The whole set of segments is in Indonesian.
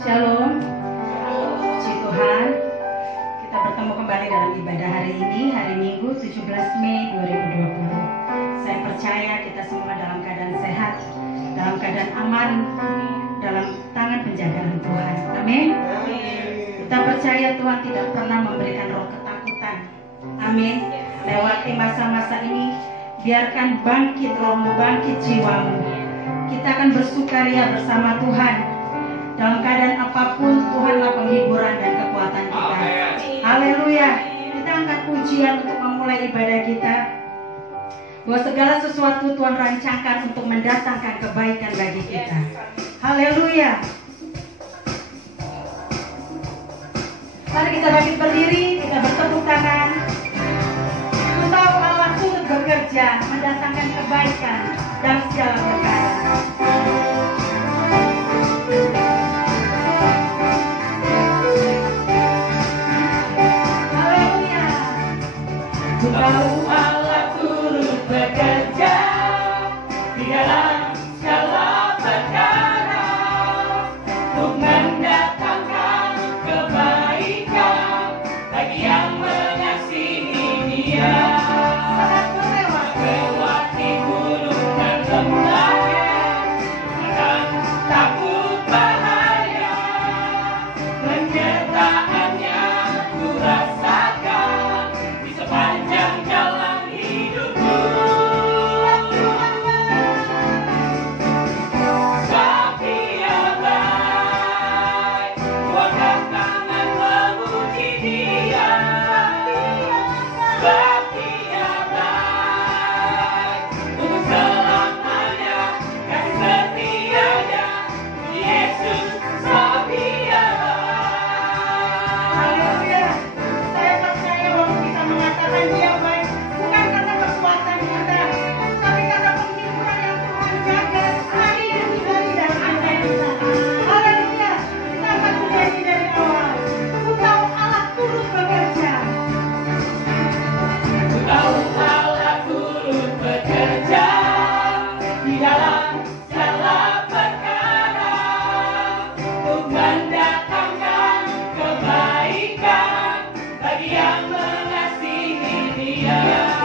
Shalom, puji Tuhan. Kita bertemu kembali dalam ibadah hari ini, hari Minggu 17 Mei 2020. Saya percaya kita semua dalam keadaan sehat, dalam keadaan aman, dalam tangan penjagaan Tuhan. Amin. Kita percaya Tuhan tidak pernah memberikan roh ketakutan. Amin. Lewati masa-masa ini, biarkan bangkit rohmu, bangkit jiwamu. Kita akan bersukaria bersama Tuhan. Dalam keadaan apapun, Tuhanlah penghiburan dan kekuatan kita. Haleluya. Kita angkat pujian untuk memulai ibadah kita. Bahwa segala sesuatu Tuhan rancangkan untuk mendatangkan kebaikan bagi kita. Haleluya. Mari kita bangkit berdiri, kita bertepuk tangan. Aku tahu Allah turut bekerja mendatangkan kebaikan dalam segala perkara. Tahu Allah turut bekerja di dalam segala perkara untuk mendatangkan kebaikan bagi yang mengasihi Dia. Melewati gunung dan lembah akan takut bahaya, penyertaannya ku rasakan di sepanjang jalan hidupku. Sebab Dia baik, kuangkat tangan memuji Dia. Sebab Dia baik, untuk selamanya kasih setianya Yesus. Sebab Dia baik. Haleluya. Saya percaya waktu kita mengatakan Dia baik, bukan karena kekuatan kita, tapi karena penghiburan yang Tuhan jaga hari demi hari dan hari kita. Haleluya. Kita akan menyanyi dari awal. Aku tahu Allah turut bekerja. Ku tahu Allah turut bekerja di dalam segala perkara untuk mendatangkan kebaikan bagi yang mengasihi Dia.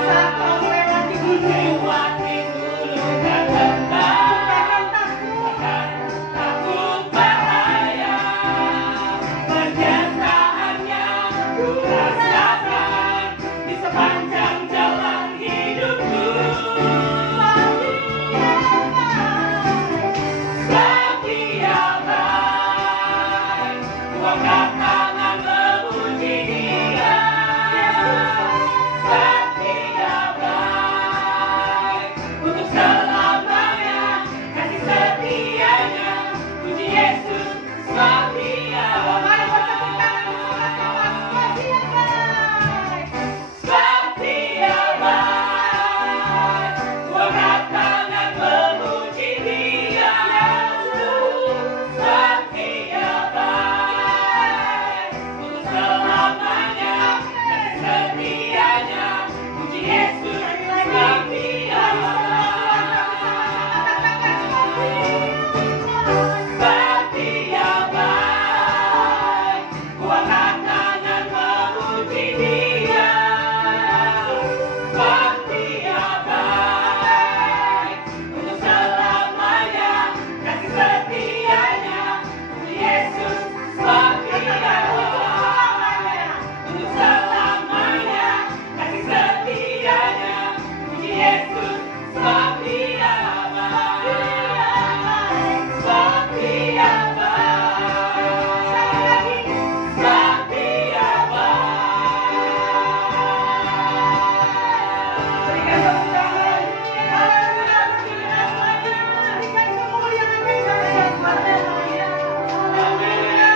Saat kau melewati gunung, Melewati gunung dan lembah jangan takut. akan takut bahaya, penyertaannya ku rasakan di sepanjang jalan hidupku. Sebab Dia baik, kuangkat tangan memuji Dia. Sebab Dia baik, untuk selamanya kasih setianya puji Yesus. Sebab Dia Mari bertepuk baik. tangan untuk Dia baik. Sebab Dia baik, kuangkat tangan memuji Dia. Sebab Dia baik, untuk selamanya kasih setianya puji Yesus. Sebab Dia Sebab Dia baik, kuangkat tangan memuji Dia. Sebab Dia baik, untuk selamanya kasih setianya puji Yesus. Sebab Dia baik, untuk selamanya kasih setianya puji Yesus. Sebab Dia baik. Sebab Dia baik. Sebab Dia Berikan tepuk tangan. Haleluya. Berikan lagi. Berikan kemuliaan bagi Tuhan. Haleluya. Haleluya.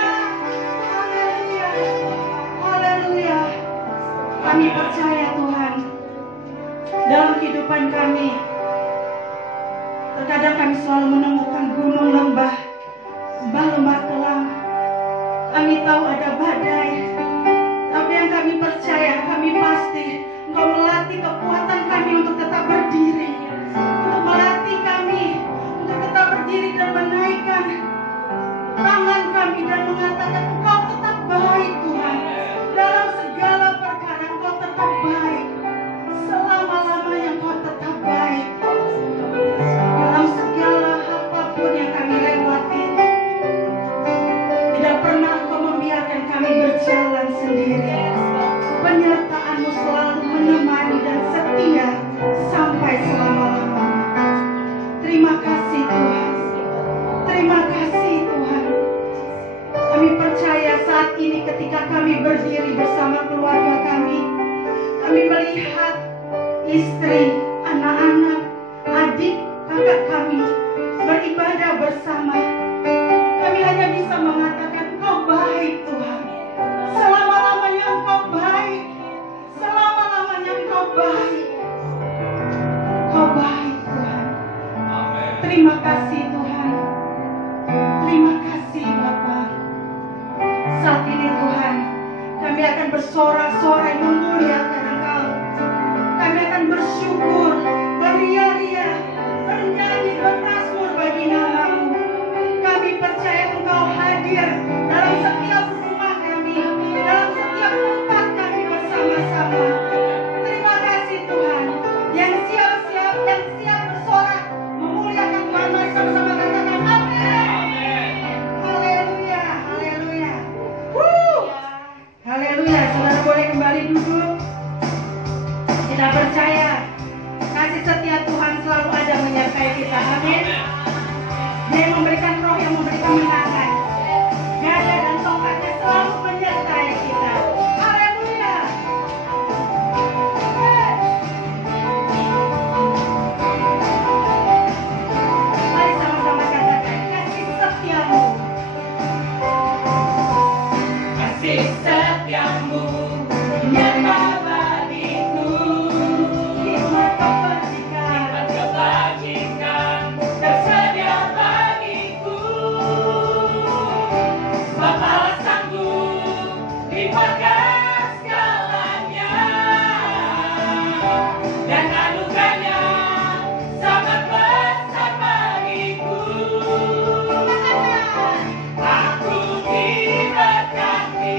Haleluya. Kami percaya Tuhan, dalam kehidupan kami, terkadang kami selalu menemukan gunung lembah kelam. Kami tahu ada badai, tapi yang kami percaya, kami pasti Engkau melatih kekuatan kami untuk tetap berdiri, untuk melatih kami untuk tetap berdiri dan menaikkan tangan kami dan kami berjalan sendiri, penyertaan-Mu selalu menemani dan setia sampai selama-lamanya. Terima kasih Tuhan. Terima kasih Tuhan. Kami percaya saat ini ketika kami berdiri bersama keluarga kami melihat istri, anak-anak, adik, kakak kami beribadah bersama. Kami hanya bisa mengatakan Engkau baik Tuhan. Selama-lamanya Engkau baik. Selama-lamanya Engkau baik. Engkau baik Tuhan. Terima kasih Tuhan. Terima kasih Bapa. Saat ini Tuhan, kami akan bersorak-sorai memuliakan Engkau. Kami akan bersyukur, beria-ria, bernyanyi, bermazmur bagi nama-Mu. Kami percaya Engkau hadir dalam setiap rumah kami, dalam setiap tempat kami bersama-sama. Terima kasih Tuhan. Yang siap bersorak memuliakan Tuhan, mari sama-sama katakan amin. Haleluya, haleluya. Haleluya. Saudara boleh kembali duduk. Kita percaya kasih setia Tuhan selalu ada menyertai kita. Amin. Dia yang memberikan roh, yang memberikan kemenangan. Gada dan tongkatnya selalu menyertai kita. Haleluya. Mari sama-sama katakan kasih setiamu. Kasih setiamu nyata bagiku, Hikmat kebajikan tersedia bagiku. Bapa sanggup limpahkan segalanya, dan anugerahnya sangat besar bagiku. Aku diberkati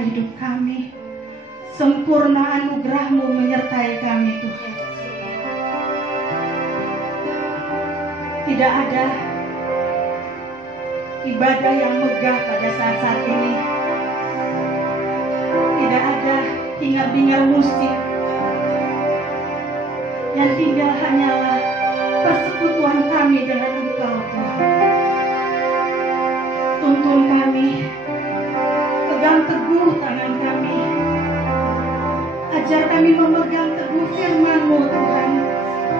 hidup kami. Sempurna anugerah-Mu menyertai kami, Tuhan. Tidak ada ibadah yang megah pada saat-saat ini. Tidak ada hingar-bingar musik. Yang tinggal hanyalah persekutuan kami dengan Engkau, Tuhan. Tuntun kami, pegang teguh tangan kami. Ajar kami memegang teguh firman-Mu, Tuhan.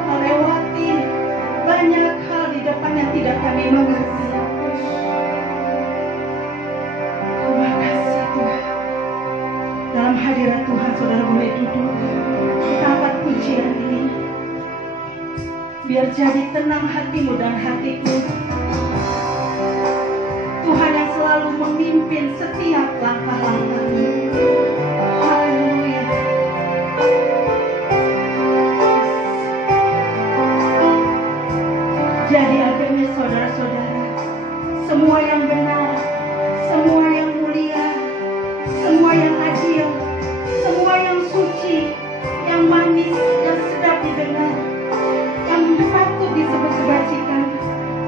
Melewati banyak hal di depan yang tidak kami mengerti. Terima kasih, Tuhan. Dalam hadirat Tuhan, saudara boleh duduk. Kita angkat pujian ini. Biar jadi tenang hatimu dan hatiku. Tuhan yang selalu memimpin setiap langkah-langkahmu. Haleluya. Jadi akhirnya saudara-saudara, semua yang benar, semua yang mulia, semua yang adil, semua yang suci, yang manis, yang sedap didengar, yang patut disebut kebajikan,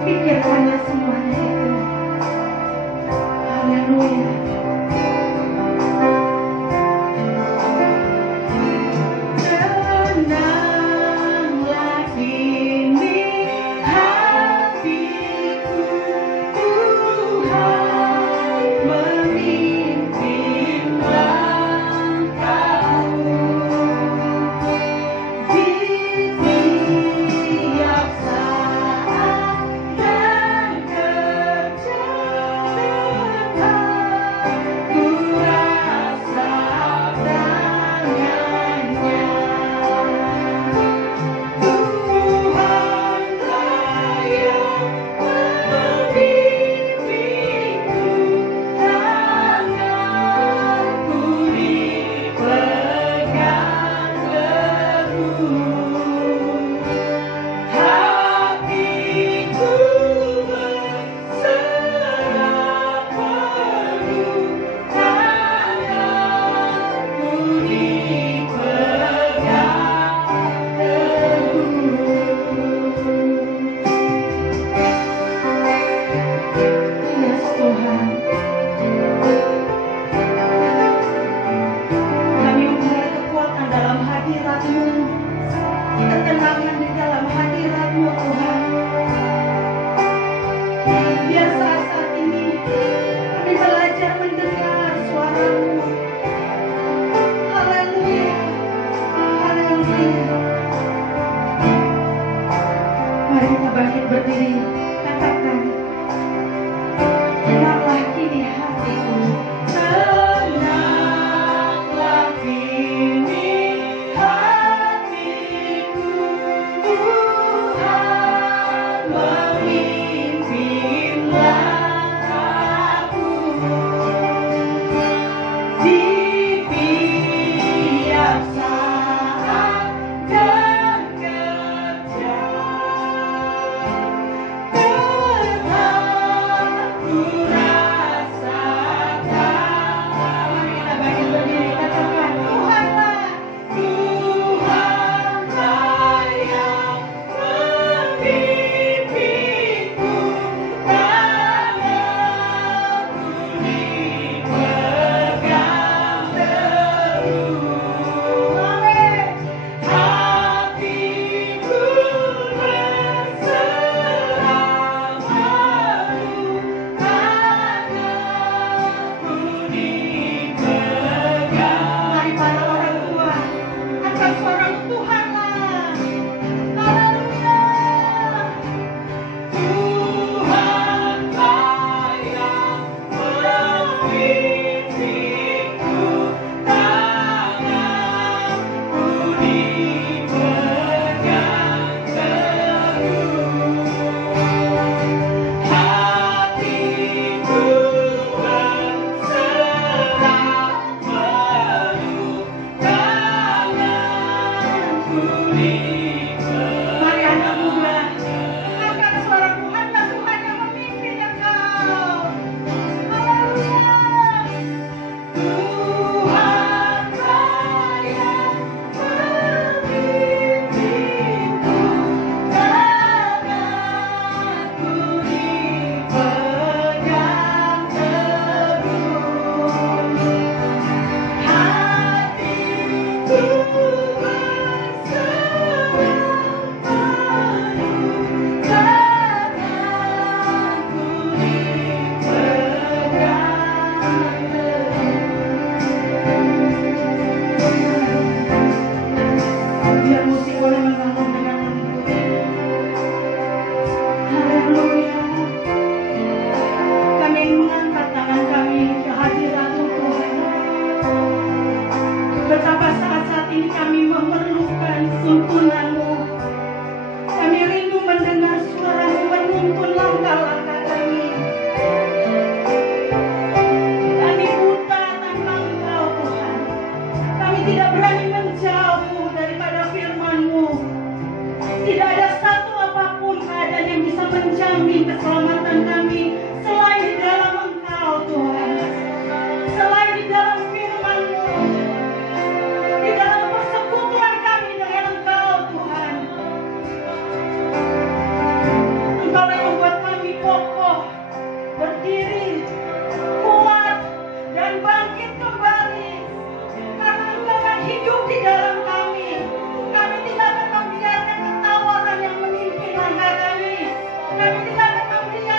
pikirkanlah semuanya itu. Haleluya. Tenanglah kini hatiku, Tuhan memimpin langkahmu. Di tiap saat dan kecerdasan ku rasa tangannya. Tuhanlah yang membimbingku, tanganku dipegang teguh. Hatiku berserah penuh, tanganku dipegang teguh. Yes, Tuhan. Kami memperoleh kekuatan dalam hadirat-Mu, ketenangan di dalam hadirat-Mu, Tuhan. Biar saat-saat ini kami belajar mendengar suara-Mu. Haleluya. Haleluya. Mari kita bangkit berdiri. Katakan, tenanglah kini hatiku. Tenanglah kini hatiku, mendengar suara-Mu, menuntun langkah-langkah kami. Kami buta tanpa Engkau Tuhan. Kami tidak berani menjauh daripada firman-Mu. Tidak ada satu apapun keadaan yang bisa menjamin keselamatan kami selain di dalam Engkau Tuhan. Selain di dalam firman-Mu, di dalam persekutuan kami dengan Engkau Tuhan. Engkau yang membuat kami kokoh, berdiri, kuat, dan bangkit kembali. Karena Engkau yang hidup di dalam kami. Kami tidak akan membiarkan ketawaran yang memimpin langkah kami. Kami tidak akan membiarkan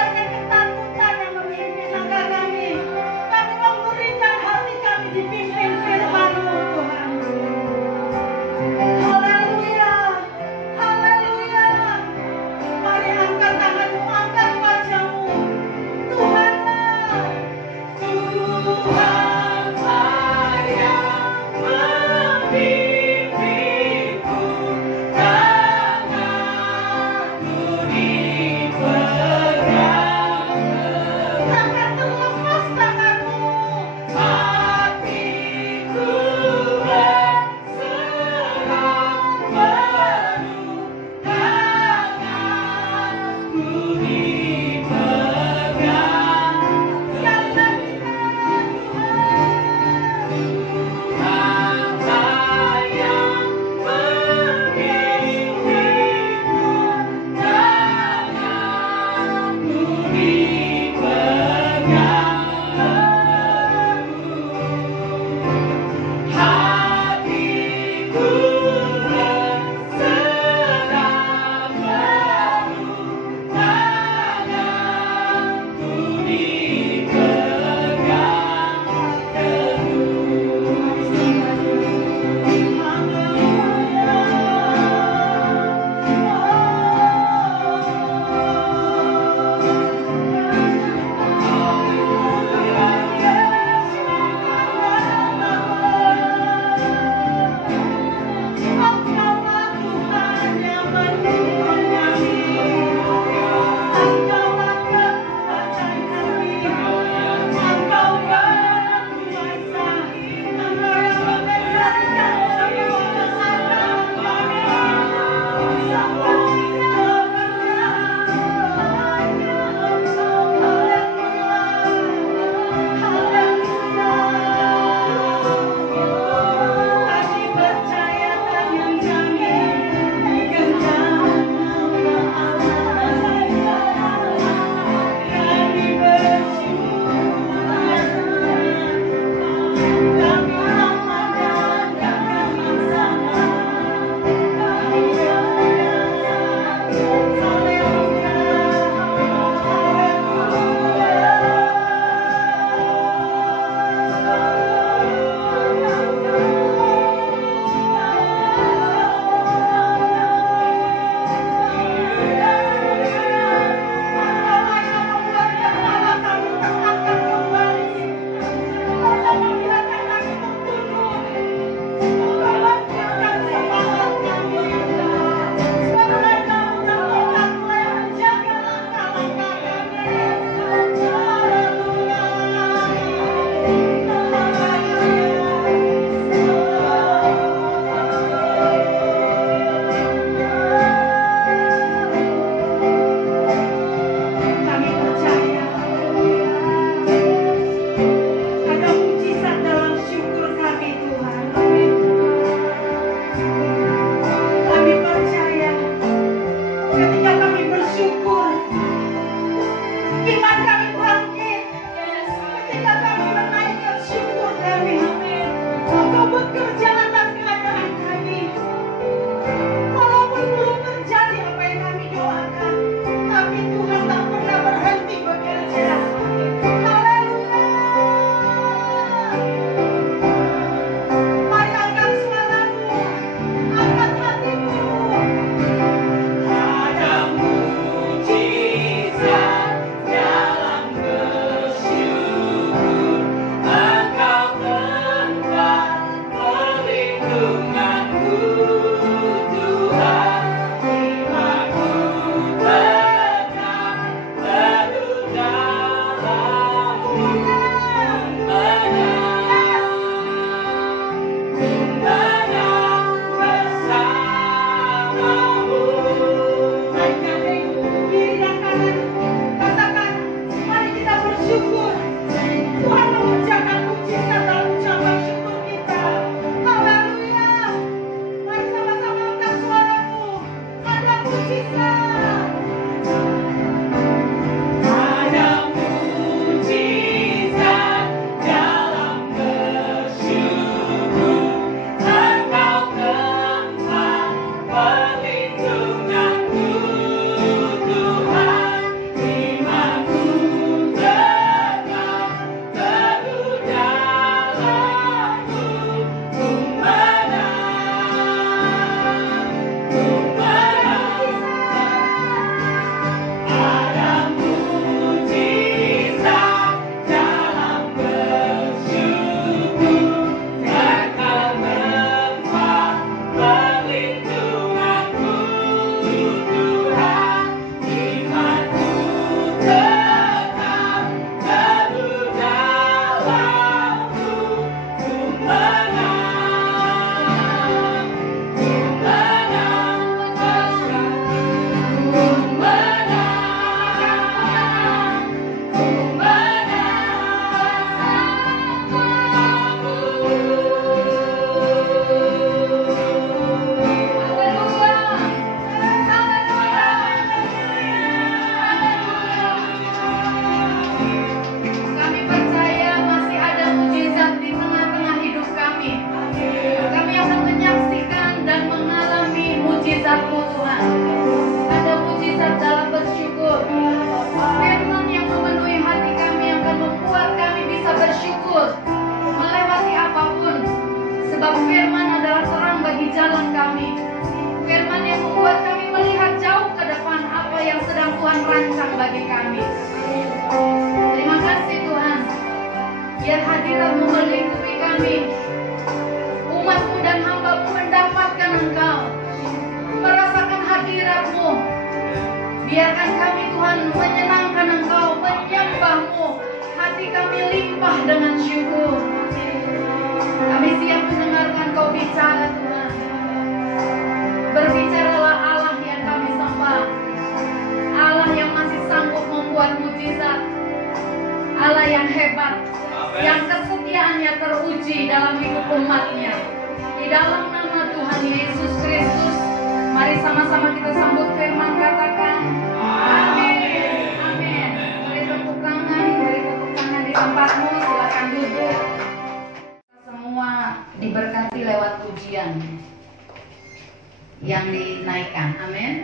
yang dinaikkan. Amin.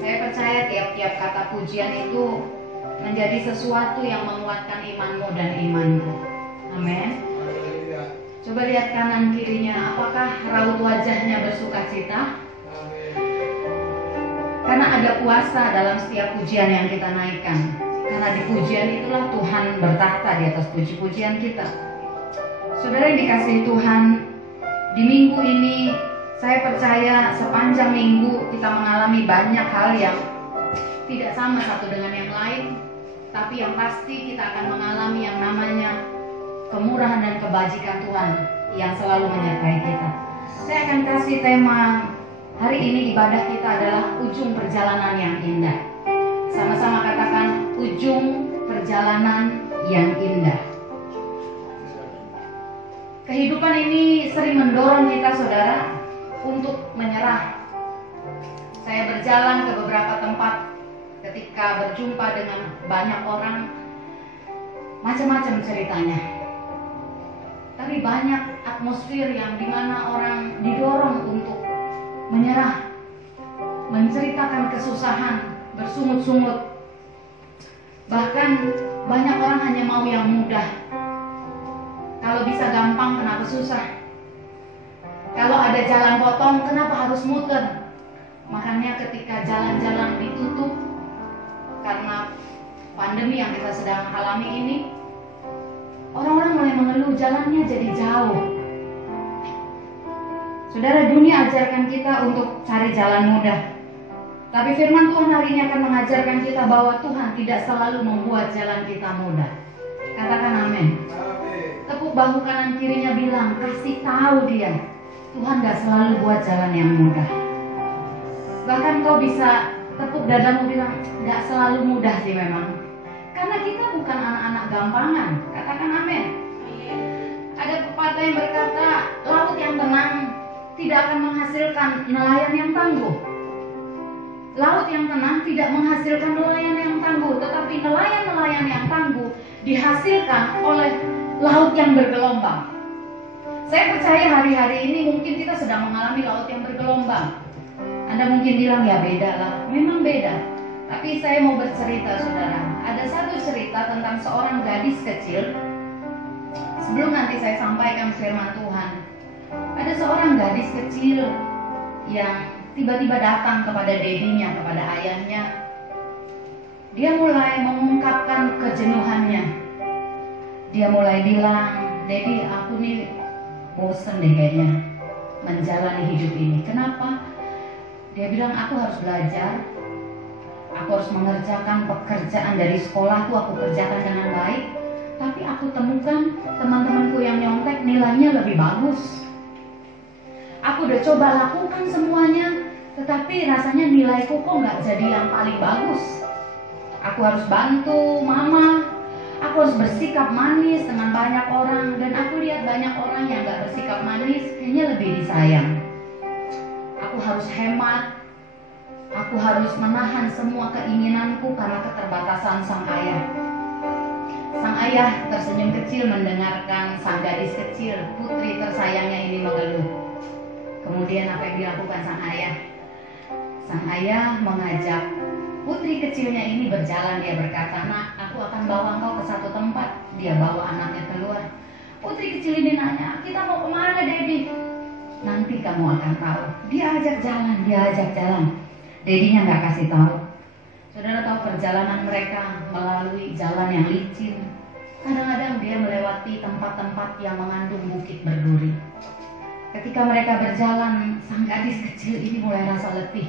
Saya percaya tiap-tiap kata pujian itu menjadi sesuatu yang menguatkan imanmu dan imanku. Amin. Coba lihat kanan kirinya, apakah raut wajahnya bersuka cita? Karena ada kuasa dalam setiap pujian yang kita naikkan. Karena di pujian itulah Tuhan bertahta di atas puji-pujian kita. Saudara yang dikasihi Tuhan, di minggu ini saya percaya sepanjang minggu kita mengalami banyak hal yang tidak sama satu dengan yang lain. Tapi yang pasti kita akan mengalami yang namanya kemurahan dan kebajikan Tuhan yang selalu menyertai kita. Saya akan kasih tema hari ini, ibadah kita adalah ujung perjalanan yang indah. Sama-sama katakan, ujung perjalanan yang indah. Kehidupan ini sering mendorong kita, saudara, untuk menyerah. Saya berjalan ke beberapa tempat ketika berjumpa dengan banyak orang, macam-macam ceritanya. Tapi banyak atmosfer yang dimana orang didorong untuk menyerah, menceritakan kesusahan, bersungut-sungut. Bahkan banyak orang hanya mau yang mudah. Kalau bisa gampang, kenapa susah? Kalau ada jalan potong, kenapa harus muter? Makanya ketika jalan-jalan ditutup karena pandemi yang kita sedang alami ini, orang-orang mulai mengeluh jalannya jadi jauh. Saudara, dunia ajarkan kita untuk cari jalan mudah. Tapi firman Tuhan hari ini akan mengajarkan kita bahwa Tuhan tidak selalu membuat jalan kita mudah. Katakan amin. Tepuk bahu kanan kirinya, bilang, kasih tahu dia, Tuhan gak selalu buat jalan yang mudah. Bahkan kau bisa tepuk dadamu bilang, gak selalu mudah sih memang. Karena kita bukan anak-anak gampangan. Katakan amin. Ada pepatah yang berkata, laut yang tenang tidak akan menghasilkan nelayan yang tangguh. Laut yang tenang tidak menghasilkan nelayan yang tangguh, tetapi nelayan-nelayan yang tangguh dihasilkan oleh laut yang bergelombang. Saya percaya hari-hari ini mungkin kita sedang mengalami laut yang bergelombang. Anda mungkin bilang, ya beda lah. Memang beda. Tapi saya mau bercerita, saudara. Ada satu cerita tentang seorang gadis kecil. Sebelum nanti saya sampaikan firman Tuhan, ada seorang gadis kecil yang tiba-tiba datang kepada dedinya, kepada ayahnya. Dia mulai mengungkapkan kejenuhannya. Dia mulai bilang, "Dedi, aku nih bosen deh kayaknya menjalani hidup ini." Kenapa? Dia bilang, "Aku harus belajar. Aku harus mengerjakan pekerjaan dari sekolahku, aku kerjakan dengan baik. Tapi aku temukan teman-temanku yang nyontek nilainya lebih bagus. Aku udah coba lakukan semuanya, tetapi rasanya nilaiku kok nggak jadi yang paling bagus. Aku harus bantu mama, aku harus bersikap manis dengan banyak orang, dan aku lihat banyak orang yang nggak bersikap manis kayaknya lebih disayang. Aku harus hemat, aku harus menahan semua keinginanku karena keterbatasan sang ayah." Sang ayah tersenyum kecil mendengarkan sang gadis kecil, putri tersayangnya ini mengeluh. Kemudian apa yang dilakukan sang ayah? Sang ayah mengajak putri kecilnya ini berjalan. Dia berkata, "Nak, aku akan bawa engkau ke satu tempat." Dia bawa anaknya keluar. Putri kecil ini nanya, "Kita mau kemana, Dedi?" "Nanti kamu akan tahu." Dia ajak jalan. Dedinya nggak kasih tahu. Saudara tahu perjalanan mereka melalui jalan yang licin. Kadang-kadang dia melewati tempat-tempat yang mengandung bukit berduri. Ketika mereka berjalan, sang gadis kecil ini mulai rasa letih.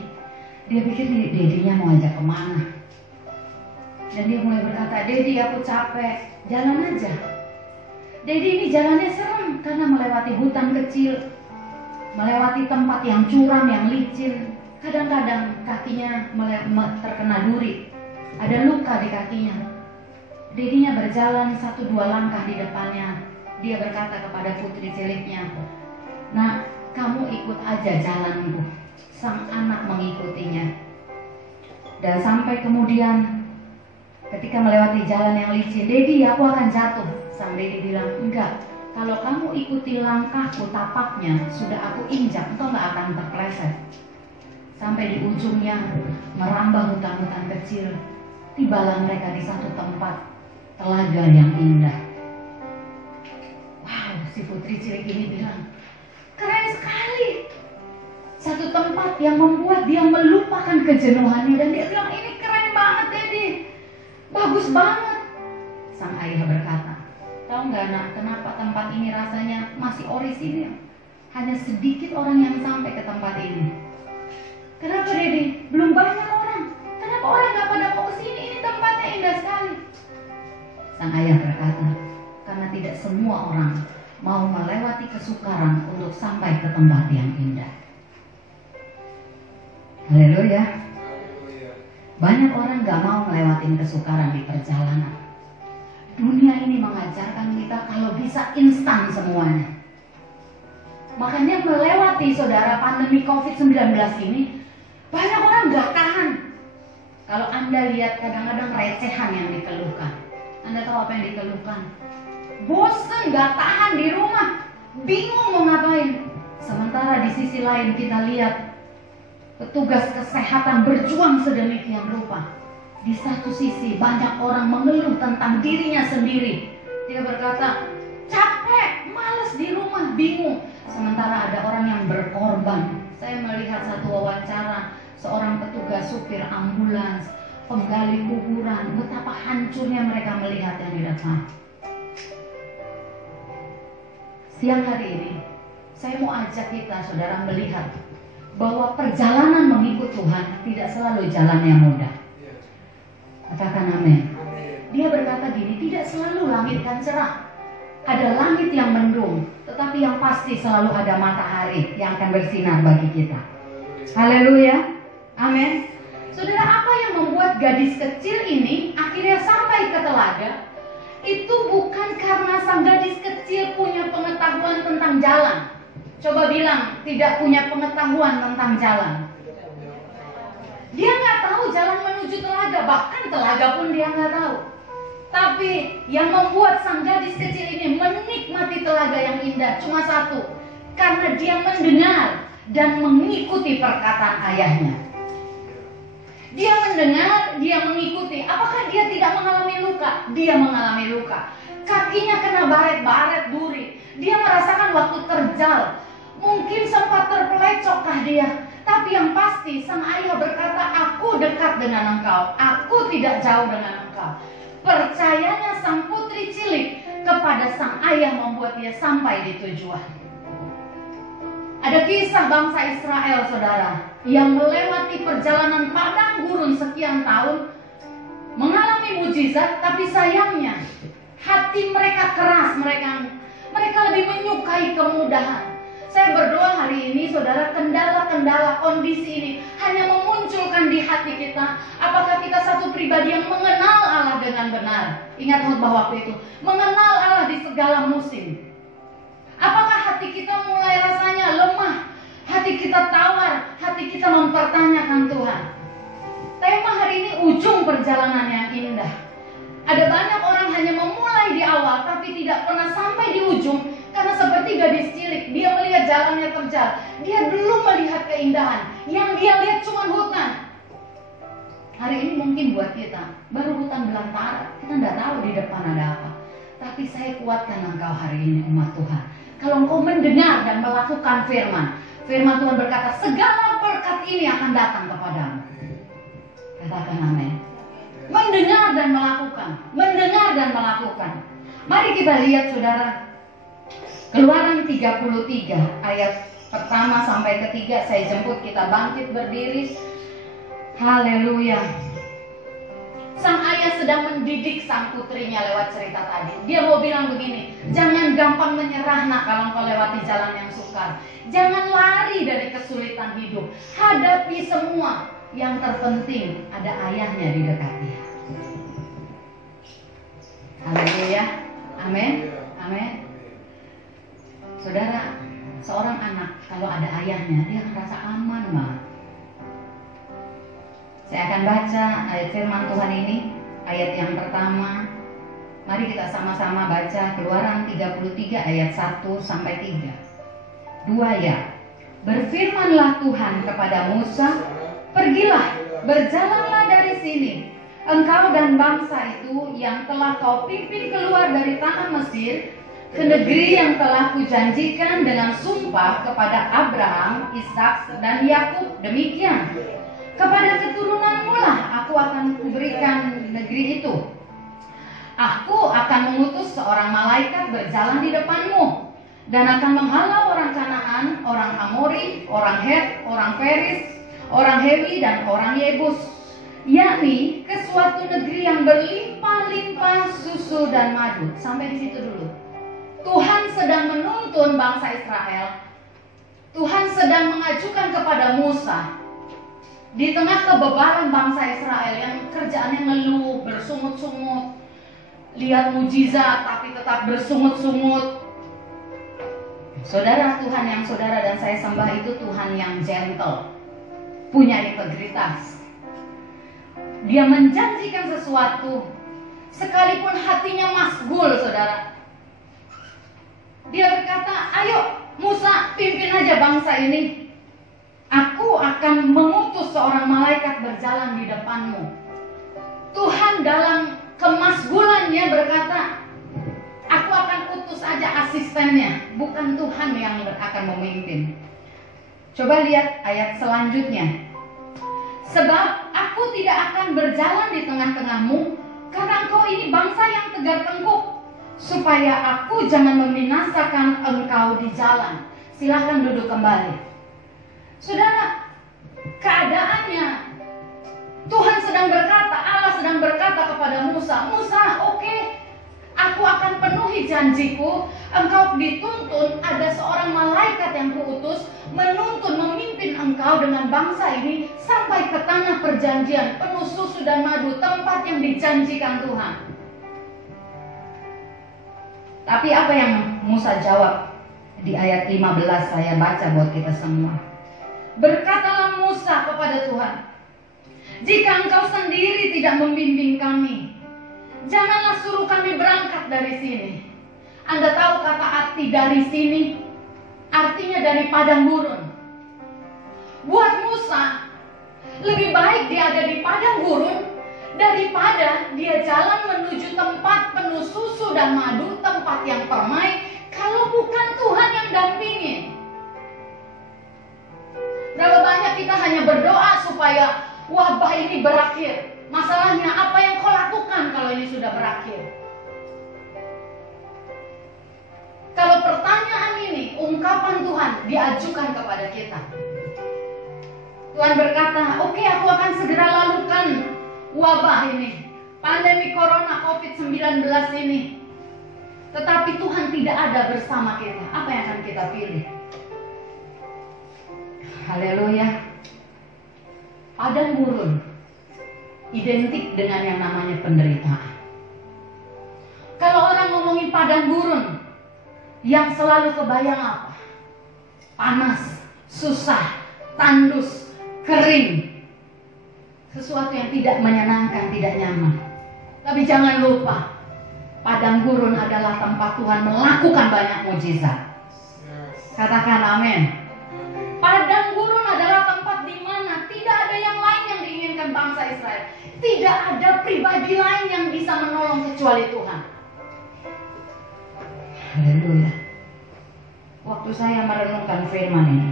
Dia pikir dedinya mau ajak kemana. Dan dia mulai berkata, "Dedi, aku capek, jalan aja." Dedi ini jalannya serem karena melewati hutan kecil, melewati tempat yang curam, yang licin. Kadang-kadang kakinya terkena duri, ada luka di kakinya. Dedinya berjalan 1-2 langkah di depannya. Dia berkata kepada putri ciliknya, "Nak, kamu ikut aja jalanku." Sang anak mengikutinya. Dan sampai kemudian ketika melewati jalan yang licin, "Dedi, aku akan jatuh." Sang Dedi bilang, "Enggak, kalau kamu ikuti langkahku, tapaknya sudah aku injak, engkau gak akan terpleset." Sampai di ujungnya merambah hutan-hutan kecil, tibalah mereka di satu tempat telaga yang indah. Wow, si putri cilik ini bilang, "Keren sekali. Satu tempat yang membuat dia melupakan kejenuhannya." Dan dia bilang, "Ini keren banget, Dedi. Bagus banget." Sang ayah berkata, "Tahu nggak, Nak, kenapa tempat ini rasanya masih orisinil? Hanya sedikit orang yang sampai ke tempat ini." "Kenapa, Dedi? Belum banyak orang. Kenapa orang nggak pada mau ke sini? Ini tempatnya indah sekali." Sang ayah berkata, "Karena tidak semua orang mau melewati kesukaran untuk sampai ke tempat yang indah." Haleluya. Banyak orang gak mau melewatin kesukaran di perjalanan. Dunia ini mengajarkan kita kalau bisa instan semuanya. Makanya melewati, saudara, pandemi COVID-19 ini, banyak orang gak tahan. Kalau Anda lihat kadang-kadang recehan yang dikeluhkan. Anda tahu apa yang dikeluhkan? Bosen, gak tahan di rumah, bingung mau ngapain. Sementara di sisi lain kita lihat petugas kesehatan berjuang sedemikian rupa. Di satu sisi banyak orang mengeluh tentang dirinya sendiri. Dia berkata, "Capek, males di rumah, bingung." Sementara ada orang yang berkorban. Saya melihat satu wawancara seorang petugas supir ambulans, penggali kuburan, betapa hancurnya mereka melihat yang di depan. Siang hari ini saya mau ajak kita, saudara, melihat bahwa perjalanan mengikut Tuhan tidak selalu jalan yang mudah. Katakan amin. Dia berkata gini, tidak selalu langit kan cerah. Ada langit yang mendung, tetapi yang pasti selalu ada matahari yang akan bersinar bagi kita. Haleluya. Amin. Saudara, apa yang membuat gadis kecil ini akhirnya sampai ke telaga? Itu bukan karena sang gadis kecil punya pengetahuan tentang jalan. Coba bilang, tidak punya pengetahuan tentang jalan. Dia telaga, bahkan telaga pun dia nggak tahu. Tapi yang membuat sang gadis kecil ini menikmati telaga yang indah cuma satu, karena dia mendengar dan mengikuti perkataan ayahnya. Dia mendengar, dia mengikuti. Apakah dia tidak mengalami luka? Dia mengalami luka. Kakinya kena baret-baret duri. Dia merasakan waktu terjal. Mungkin sempat terpelecokkah dia. Tapi yang pasti sang ayah berkata, aku dekat dengan engkau. Aku tidak jauh dengan engkau. Percayanya sang putri cilik kepada sang ayah membuat dia sampai di tujuan. Ada kisah bangsa Israel, saudara, yang melewati perjalanan padang gurun sekian tahun, mengalami mujizat, tapi sayangnya hati mereka keras, mereka lebih menyukai kemudahan. Saya berdoa hari ini, saudara, kendala-kendala kondisi ini hanya memunculkan di hati kita. Apakah kita satu pribadi yang mengenal Allah dengan benar? Ingat khotbah waktu itu, mengenal Allah di segala musim. Apakah hati kita mulai rasanya lemah, hati kita tawar, hati kita mempertanyakan Tuhan? Tema hari ini ujung perjalanan yang indah. Ada banyak orang hanya memulai di awal tapi tidak pernah sampai di ujung. Karena seperti gadis cilik, dia melihat jalannya terjal. Dia belum melihat keindahan. Yang dia lihat cuma hutan. Hari ini mungkin buat kita baru hutan belantara, kita tidak tahu di depan ada apa. Tapi saya kuatkan engkau hari ini, umat Tuhan. Kalau engkau mendengar dan melakukan firman Tuhan berkata, segala berkat ini akan datang kepadamu. Katakan amin. Mendengar dan melakukan. Mendengar dan melakukan. Mari kita lihat, saudara, Keluaran 33 ayat pertama sampai ketiga. Saya jemput kita bangkit berdiri. Haleluya. Sang ayah sedang mendidik sang putrinya lewat cerita tadi. Dia mau bilang begini, jangan gampang menyerah nak kalau engkau lewati jalan yang sukar. Jangan lari dari kesulitan hidup. Hadapi semua. Yang terpenting ada ayahnya di dekat dia. Haleluya. Amin. Amin. Saudara, seorang anak kalau ada ayahnya, dia merasa aman banget. Saya akan baca ayat firman Tuhan ini, ayat yang pertama. Mari kita sama-sama baca Keluaran 33 ayat 1 sampai 3. 2 ya. Berfirmanlah Tuhan kepada Musa, pergilah, berjalanlah dari sini, engkau dan bangsa itu yang telah kau pimpin keluar dari tanah Mesir, ke negeri yang telah kujanjikan dengan sumpah kepada Abraham, Ishak dan Yakub. Demikian, kepada keturunanmu lah aku akan kuberikan negeri itu. Aku akan mengutus seorang malaikat berjalan di depanmu dan akan menghalau orang Kanaan, orang Amori, orang Het, orang Feris, orang Hewi dan orang Yebus, yakni ke suatu negeri yang berlimpah-limpah susu dan madu. Sampai di situ dulu. Tuhan sedang menuntun bangsa Israel. Tuhan sedang mengajukan kepada Musa. Di tengah kebebalan bangsa Israel yang kerjaannya ngeluh, bersungut-sungut, lihat mujizat tapi tetap bersungut-sungut. Saudara, Tuhan yang saudara dan saya sembah itu Tuhan yang gentle, punya integritas. Dia menjanjikan sesuatu sekalipun hatinya masgul, saudara. Dia berkata, ayo Musa, pimpin aja bangsa ini. Aku akan mengutus seorang malaikat berjalan di depanmu. Tuhan dalam kemasgulannya berkata, aku akan utus aja asistennya, bukan Tuhan yang akan memimpin. Coba lihat ayat selanjutnya. Sebab aku tidak akan berjalan di tengah-tengahmu, karena engkau ini bangsa yang tegar tengkuk, supaya aku jangan membinasakan engkau di jalan. Silahkan duduk kembali. Saudara, keadaannya Tuhan sedang berkata, Allah sedang berkata kepada Musa, Musa, oke, aku akan penuhi janjiku. Engkau dituntun, ada seorang malaikat yang kuutus menuntun, memimpin engkau dengan bangsa ini sampai ke tanah perjanjian penuh susu dan madu, tempat yang dijanjikan Tuhan. Tapi apa yang Musa jawab? Di ayat 15 saya baca buat kita semua. Berkatalah Musa kepada Tuhan, Jika Engkau sendiri tidak membimbing kami, janganlah suruh kami berangkat dari sini. Anda tahu kata arti dari sini? Artinya dari padang gurun. Buat Musa, lebih baik dia ada di padang gurun daripada dia jalan menuju tempat penuh susu dan madu, tempat yang permai, kalau bukan Tuhan yang dampingin. Berapa banyak kita hanya berdoa supaya wabah ini berakhir. Masalahnya apa yang kau lakukan kalau ini sudah berakhir? Kalau pertanyaan ini, ungkapan Tuhan diajukan kepada kita. Tuhan berkata, oke, aku akan segera lalukan wabah ini, pandemi corona COVID-19 ini. Tetapi Tuhan tidak ada bersama kita. Apa yang akan kita pilih? Haleluya. Padang gurun identik dengan yang namanya penderitaan. Kalau orang ngomongin padang gurun, yang selalu kebayang apa? Panas, susah, tandus, kering. Sesuatu yang tidak menyenangkan, tidak nyaman. Tapi jangan lupa, padang gurun adalah tempat Tuhan melakukan banyak mujizat. Katakan amin. Padang gurun adalah tempat di mana tidak ada yang lain yang diinginkan bangsa Israel. Tidak ada pribadi lain yang bisa menolong kecuali Tuhan. Haleluya. Waktu saya merenungkan firman ini,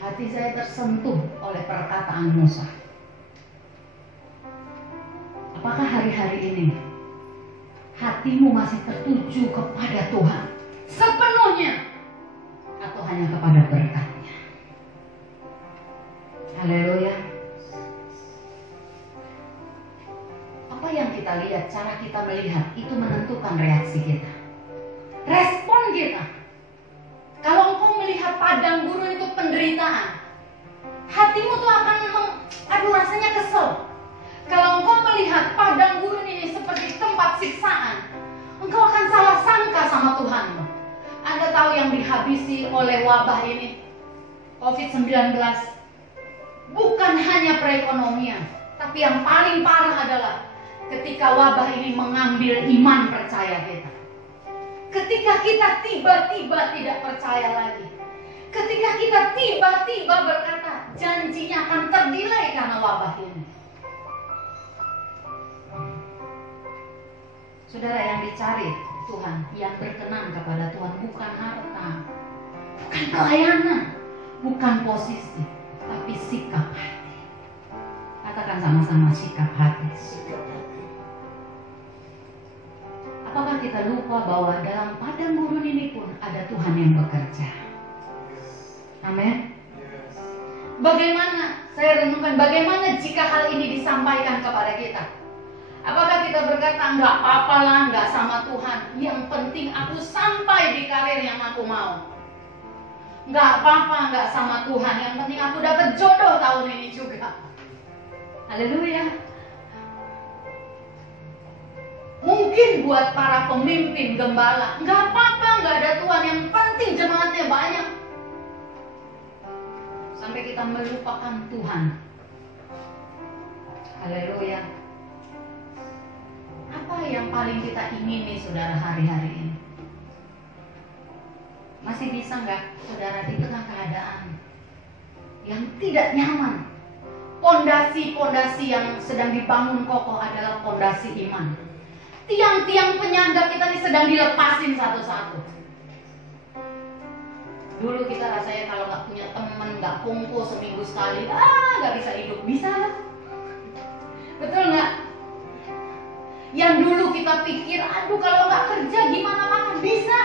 hati saya tersentuh oleh perkataan Musa. Apakah hari-hari ini hatimu masih tertuju kepada Tuhan sepenuhnya, atau hanya kepada berkat-Nya? Haleluya. Apa yang kita lihat, cara kita melihat, itu menentukan reaksi kita, respon kita. Kalau engkau melihat padang gurun itu penderitaan, hatimu tuh akan rasanya kesel. Kalau engkau melihat padang gurun ini seperti tempat siksaan, engkau akan salah sangka sama Tuhanmu. Anda tahu yang dihabisi oleh wabah ini, COVID-19, bukan hanya perekonomian, tapi yang paling parah adalah ketika wabah ini mengambil iman percaya kita. Ketika kita tiba-tiba tidak percaya lagi. Ketika kita tiba-tiba berkata janjinya akan terdilai karena wabah ini. Saudara, yang dicari Tuhan, yang berkenan kepada Tuhan bukan harta, bukan pelayanan, bukan posisi, tapi sikap hati. Katakan sama-sama, sikap hati. Apakah kita lupa bahwa dalam padang gurun ini pun ada Tuhan yang bekerja? Amin. Bagaimana, saya renungkan, bagaimana jika hal ini disampaikan kepada kita? Apakah kita berkata, enggak apa-apa lah, enggak sama Tuhan, yang penting aku sampai di karir yang aku mau. Enggak apa-apa, enggak sama Tuhan, yang penting aku dapat jodoh tahun ini juga. Haleluya. Mungkin buat para pemimpin gembala, nggak apa-apa, nggak ada Tuhan, yang penting jemaatnya banyak. Sampai kita melupakan Tuhan. Haleluya. Apa yang paling kita ingini, saudara, hari-hari ini? Masih bisa nggak, saudara, di tengah keadaan yang tidak nyaman, pondasi-pondasi yang sedang dibangun kokoh adalah pondasi iman. Tiang-tiang penyangga kita ini sedang dilepasin satu-satu. Dulu kita rasanya kalau nggak punya teman, nggak kumpul seminggu sekali, nggak bisa hidup. Bisa lah. Betul nggak? Yang dulu kita pikir, aduh kalau nggak kerja gimana makan? Bisa.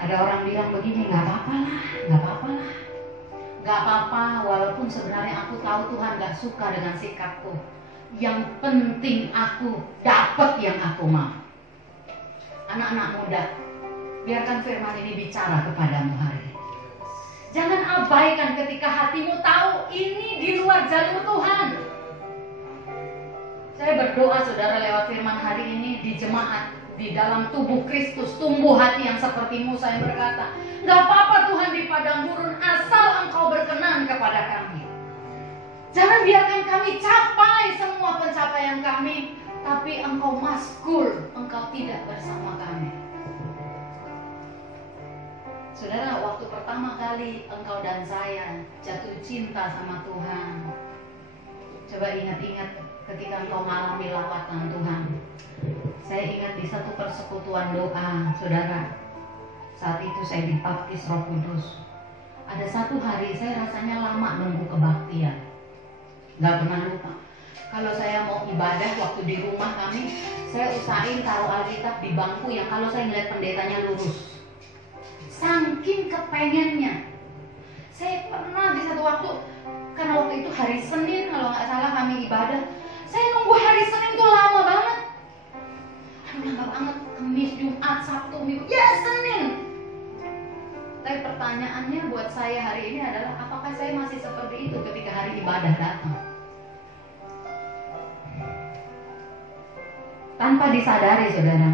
Ada orang bilang begini, nggak apa-apa lah, nggak apa-apa lah. Nggak apa-apa, walaupun sebenarnya aku tahu Tuhan nggak suka dengan sikapku. Yang penting aku dapat yang aku mau. Anak-anak muda, biarkan firman ini bicara kepadamu hari ini. Jangan abaikan ketika hatimu tahu ini di luar jalur Tuhan. Saya berdoa, saudara, lewat firman hari ini di jemaat, di dalam tubuh Kristus, tumbuh hati yang seperti Musa yang berkata, gak apa-apa Tuhan di padang gurun, asal engkau berkenan Jangan biarkan kami capai semua pencapaian kami, tapi Engkau maskul, Engkau tidak bersama kami. Saudara, waktu pertama kali engkau dan saya jatuh cinta sama Tuhan, coba ingat-ingat ketika engkau mengalami lawatan Tuhan. Saya ingat di satu persekutuan doa, saudara, saat itu saya dibaptis Roh Kudus. Ada satu hari saya rasanya lama nunggu kebaktian, gak pernah lupa. Kalau saya mau ibadah waktu di rumah kami, saya usahain taruh Alkitab di bangku yang kalau saya ngeliat pendetanya lurus. Saking kepengennya. Saya pernah di satu waktu, karena waktu itu hari Senin kalau nggak salah kami ibadah, saya nunggu hari Senin tuh lama banget. Lama banget, Kamis, Jumat, Sabtu, Minggu, ya Senin. Tapi pertanyaannya buat saya hari ini adalah, apakah saya masih seperti itu ketika hari ibadah datang? Tanpa disadari, saudara,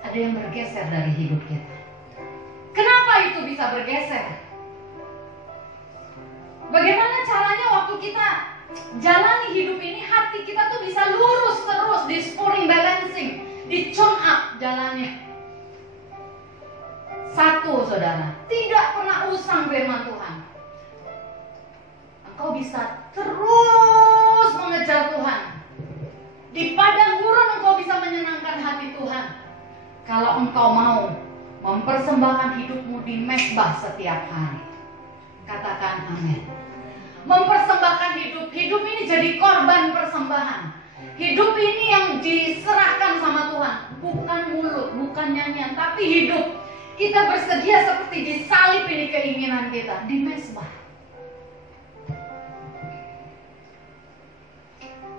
ada yang bergeser dari hidup kita. Kenapa itu bisa bergeser? Bagaimana caranya waktu kita jalani hidup ini, hati kita tuh bisa lurus terus, di spring balancing, di tune up jalannya. Satu, saudara, tidak pernah usang firman Tuhan. Engkau bisa terus mengejar Tuhan. Di padang gurun engkau bisa menyenangkan hati Tuhan. Kalau engkau mau mempersembahkan hidupmu di mezbah setiap hari. Katakan amin. Mempersembahkan hidup ini jadi korban persembahan. Hidup ini yang diserahkan sama Tuhan. Bukan mulut, bukan nyanyian, tapi hidup. Kita bersedia seperti disalib ini keinginan kita di mezbah.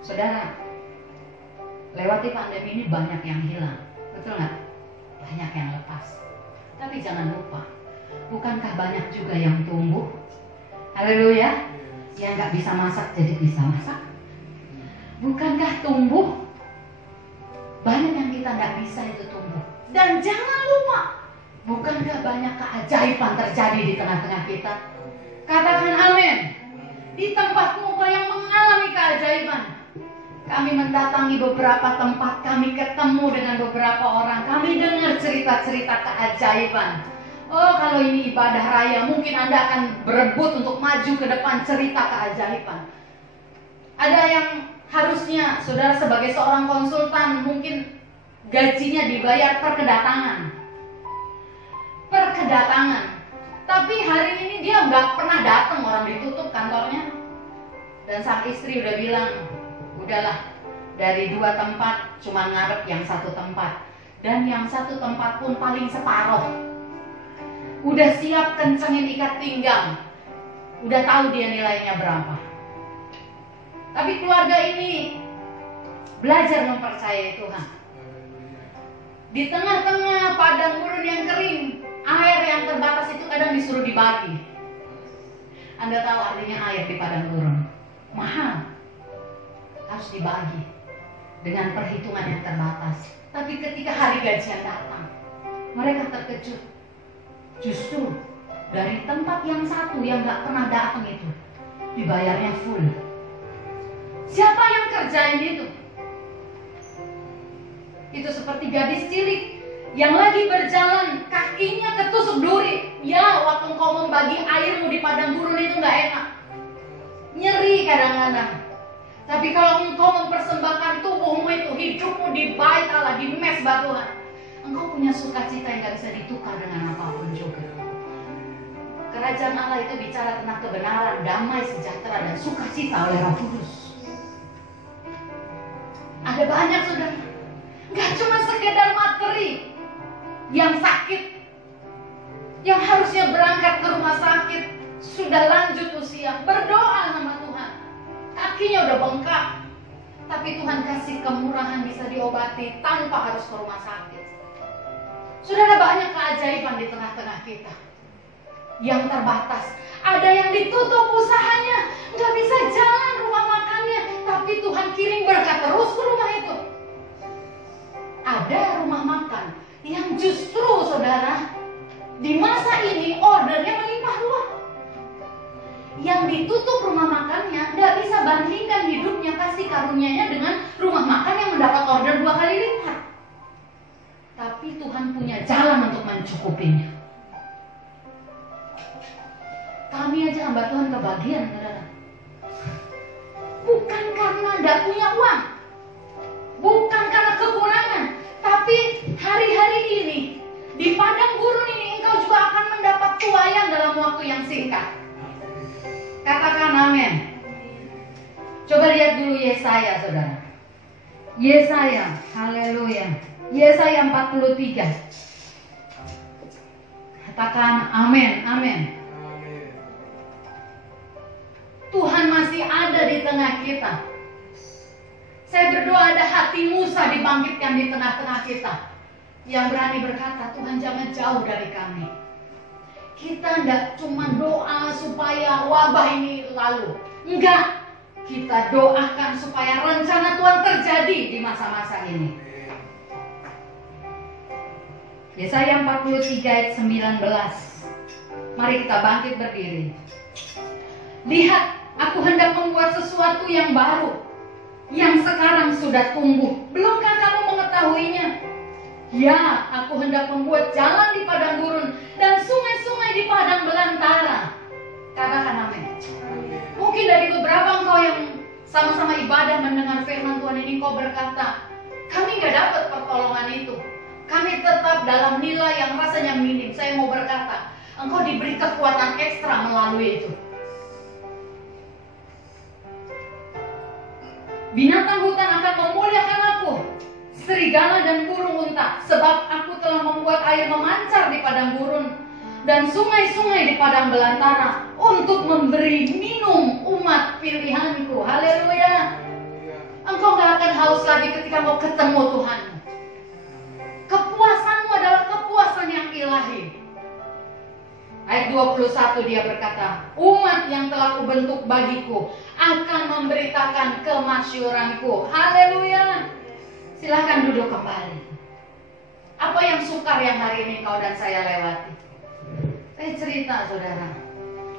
Saudara, lewati pandemi ini banyak yang hilang, betul nggak? Banyak yang lepas. Tapi jangan lupa, bukankah banyak juga yang tumbuh? Haleluya. Yang nggak bisa masak jadi bisa masak. Bukankah tumbuh? Banyak yang kita nggak bisa itu tumbuh. Dan jangan lupa, bukankah banyak keajaiban terjadi di tengah-tengah kita? Katakan amin. Di tempatmu yang mengalami keajaiban. Kami mendatangi beberapa tempat, kami ketemu dengan beberapa orang, kami dengar cerita-cerita keajaiban. Oh, kalau ini ibadah raya, mungkin Anda akan berebut untuk maju ke depan cerita keajaiban. Ada yang harusnya, saudara sebagai seorang konsultan, mungkin gajinya dibayar per kedatangan. Per kedatangan. Tapi hari ini dia nggak pernah datang, orang ditutup kantornya. Dan sang istri udah bilang, udahlah, dari 2 tempat cuma ngarep yang 1 tempat. Dan yang 1 tempat pun paling separuh. Udah siap kencengin ikat pinggang. Udah tahu dia nilainya berapa. Tapi keluarga ini belajar mempercayai Tuhan. Di tengah-tengah padang gurun yang kering, air yang terbatas itu kadang disuruh dibagi. Anda tahu artinya air di padang gurun? Mahal. Harus dibagi dengan perhitungan yang terbatas. Tapi ketika hari gajian datang, mereka terkejut. Justru dari tempat yang satu yang gak pernah datang itu dibayarnya full. Siapa yang kerjain itu? Itu seperti gadis cilik yang lagi berjalan, kakinya ketusuk duri. Ya, waktu engkau membagi airmu di padang gurun itu gak enak, nyeri kadang-kadang. Tapi kalau engkau mempersembahkan tubuhmu itu, hidupmu di bait Allah, di mezbah Tuhan, engkau punya sukacita yang gak bisa ditukar dengan apapun juga. Kerajaan Allah itu bicara tentang kebenaran, damai, sejahtera, dan sukacita oleh Roh Kudus. Ada banyak, saudara. Gak cuma sekedar materi yang sakit, yang harusnya berangkat ke rumah sakit, sudah lanjut usia, berdoa sama Tuhan. Kakinya udah bengkak, tapi Tuhan kasih kemurahan bisa diobati tanpa harus ke rumah sakit. Saudara, banyak keajaiban di tengah-tengah kita yang terbatas. Ada yang ditutup usahanya, nggak bisa jalan rumah makannya, tapi Tuhan kirim berkat terus ke rumah itu. Ada rumah makan yang justru, saudara, di masa ini ordernya melimpah ruah. yang ditutup rumah makannya nggak bisa bandingkan hidupnya kasih karunia-Nya dengan rumah makan yang mendapat order 2 kali lipat. Tapi Tuhan punya jalan untuk mencukupinya. Kami aja hamba Tuhan kebagian, saudara. Bukan karena nggak punya uang, bukan karena kekurangan, tapi hari-hari ini di padang gurun ini engkau juga akan mendapat tuaian dalam waktu yang singkat. Katakan amin. Coba lihat dulu Yesaya, saudara. Yesaya, haleluya. Yesaya 43. Katakan amin, amin. Tuhan masih ada di tengah kita. Saya berdoa ada hati Musa dibangkitkan di tengah-tengah kita, yang berani berkata, Tuhan jangan jauh dari kami. Kita tidak cuma doa supaya wabah ini lalu. Enggak. Kita doakan supaya rencana Tuhan terjadi di masa-masa ini. Yesaya 43 ayat 19. Mari kita bangkit berdiri. Lihat, aku hendak membuat sesuatu yang baru, yang sekarang sudah tumbuh. Belumkah kamu mengetahuinya? Ya, aku hendak membuat jalan di padang gurun dan sungai-sungai di padang belantara. Katakan amin. Mungkin dari beberapa engkau yang sama-sama ibadah mendengar firman Tuhan ini, kau berkata, kami gak dapat pertolongan itu. Kami tetap dalam nilai yang rasanya minim. Saya mau berkata, engkau diberi kekuatan ekstra melalui itu. Binatang hutan akan memuliakan aku, serigala dan burung unta, sebab aku telah membuat air memancar di padang gurun dan sungai-sungai di padang belantara untuk memberi minum umat pilihanku. Haleluya. Engkau gak akan haus lagi ketika mau ketemu Tuhan. Kepuasanmu adalah kepuasan yang ilahi. Ayat 21 dia berkata, umat yang telah kubentuk bagiku akan memberitakan kemasyuranku. Haleluya. Silahkan duduk kembali. Apa yang sukar yang hari ini kau dan saya lewati? Saya cerita, saudara.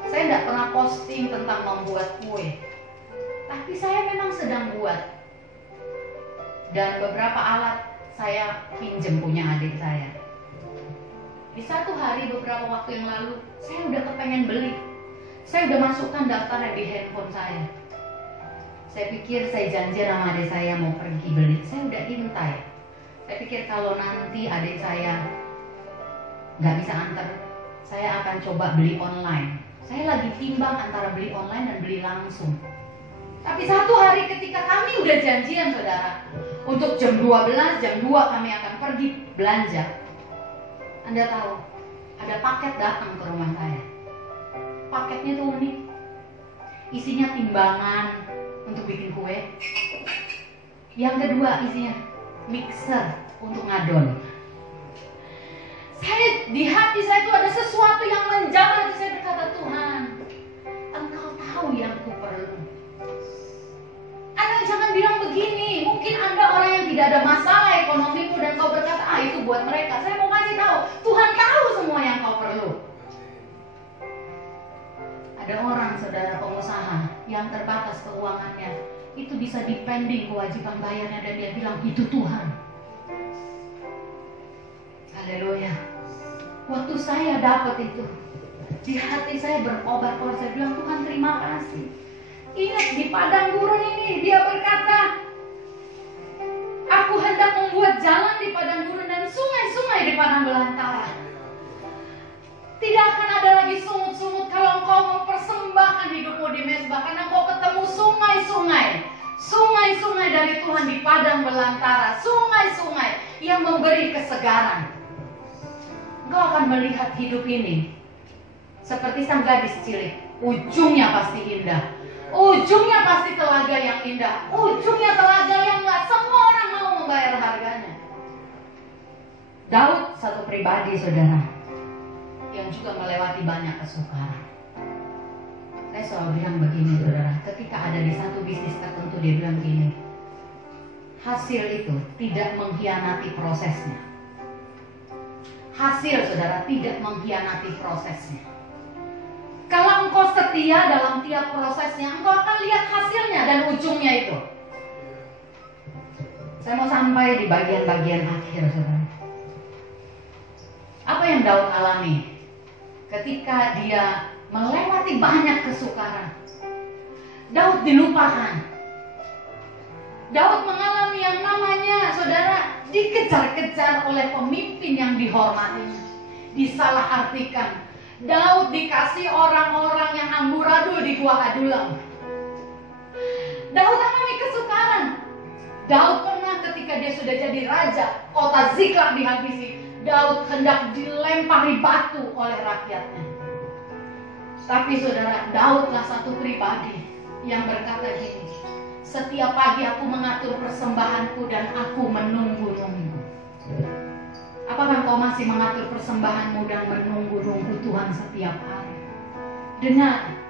Saya tidak pernah posting tentang membuat kue, tapi saya memang sedang buat. Dan beberapa alat saya pinjem punya adik saya. Di satu hari beberapa waktu yang lalu, saya udah kepengen beli. Saya udah masukkan daftarnya di handphone saya. Saya pikir saya janji sama adik saya mau pergi beli. Saya udah intai. Saya pikir kalau nanti adik saya nggak bisa antar, saya akan coba beli online. Saya lagi timbang antara beli online dan beli langsung. Tapi satu hari ketika kami udah janjian, saudara, untuk jam 12, jam 2 kami akan pergi belanja. Anda tahu, ada paket datang ke rumah saya. Paketnya tuh unik. Isinya timbangan untuk bikin kue. Yang kedua isinya mixer untuk ngadon. Di hati saya itu ada sesuatu yang menjamah. Saya berkata, Tuhan, Engkau tahu yang ku perlu. Anda jangan bilang begini. Mungkin Anda orang yang tidak ada masalah ekonomimu dan kau berkata, itu buat mereka. Saya mau kasih tahu, Tuhan tahu semua yang kau perlu. Ada orang, saudara, pengusaha yang terbatas keuangannya, itu bisa dipending kewajiban bayarnya dan dia bilang, itu Tuhan. Haleluya. Waktu saya dapat itu, di hati saya berkobar-kobar. Saya bilang, Tuhan terima kasih. Ingat di padang gurun ini dia berkata, aku hendak membuat jalan di padang gurun dan sungai-sungai di padang belantara. Tidak akan ada lagi sungut-sungut kalau engkau mempersembahkan hidupmu di mezbah, karena engkau ketemu sungai-sungai. Sungai-sungai dari Tuhan di padang belantara. Sungai-sungai yang memberi kesegaran. Engkau akan melihat hidup ini seperti sang gadis cilik. Ujungnya pasti indah. Ujungnya pasti telaga yang indah. Ujungnya telaga yang gak semua orang mau membayar harganya. Daud satu pribadi, saudara, yang juga melewati banyak kesukaran. Saya selalu bilang begini, saudara, ketika ada di satu bisnis tertentu, dia bilang gini, hasil itu tidak mengkhianati prosesnya. Hasil, saudara, tidak mengkhianati prosesnya. Kalau engkau setia dalam tiap prosesnya, engkau akan lihat hasilnya dan ujungnya itu. Saya mau sampai di bagian-bagian akhir, saudara. Apa yang Daud alami ketika dia melewati banyak kesukaran? Daud dilupakan. Daud mengalami yang namanya, saudara, dikejar-kejar oleh pemimpin yang dihormati, disalahartikan. Daud dikasih orang-orang yang amburadul di Gua Adulam. Daud alami kesukaran. Daud pernah ketika dia sudah jadi raja, kota Ziklag dihabisi. Daud hendak dilempari batu oleh rakyatnya. Tapi saudara, Daudlah satu pribadi yang berkata gini, setiap pagi aku mengatur persembahanku dan aku menunggu-nunggu. Apakah kau masih mengatur persembahanmu dan menunggu-nunggu Tuhan setiap hari? Dengar,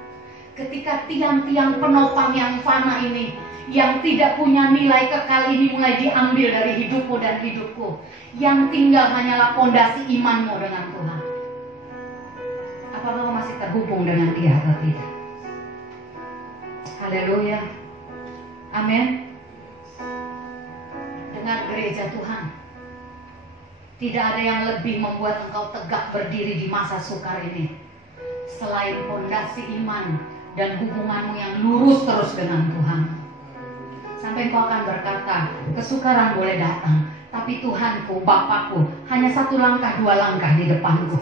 ketika tiang-tiang penopang yang fana ini, yang tidak punya nilai kekal ini mulai diambil dari hidupmu dan hidupku, yang tinggal hanyalah fondasi imanmu dengan Tuhan. Apakah kau masih terhubung dengan Dia atau tidak? Haleluya. Amin. Dengar gereja Tuhan, tidak ada yang lebih membuat engkau tegak berdiri di masa sukar ini selain fondasi iman dan hubunganmu yang lurus terus dengan Tuhan. Sampai engkau akan berkata, kesukaran boleh datang, tapi Tuhanku, Bapakku hanya satu langkah, dua langkah di depanku.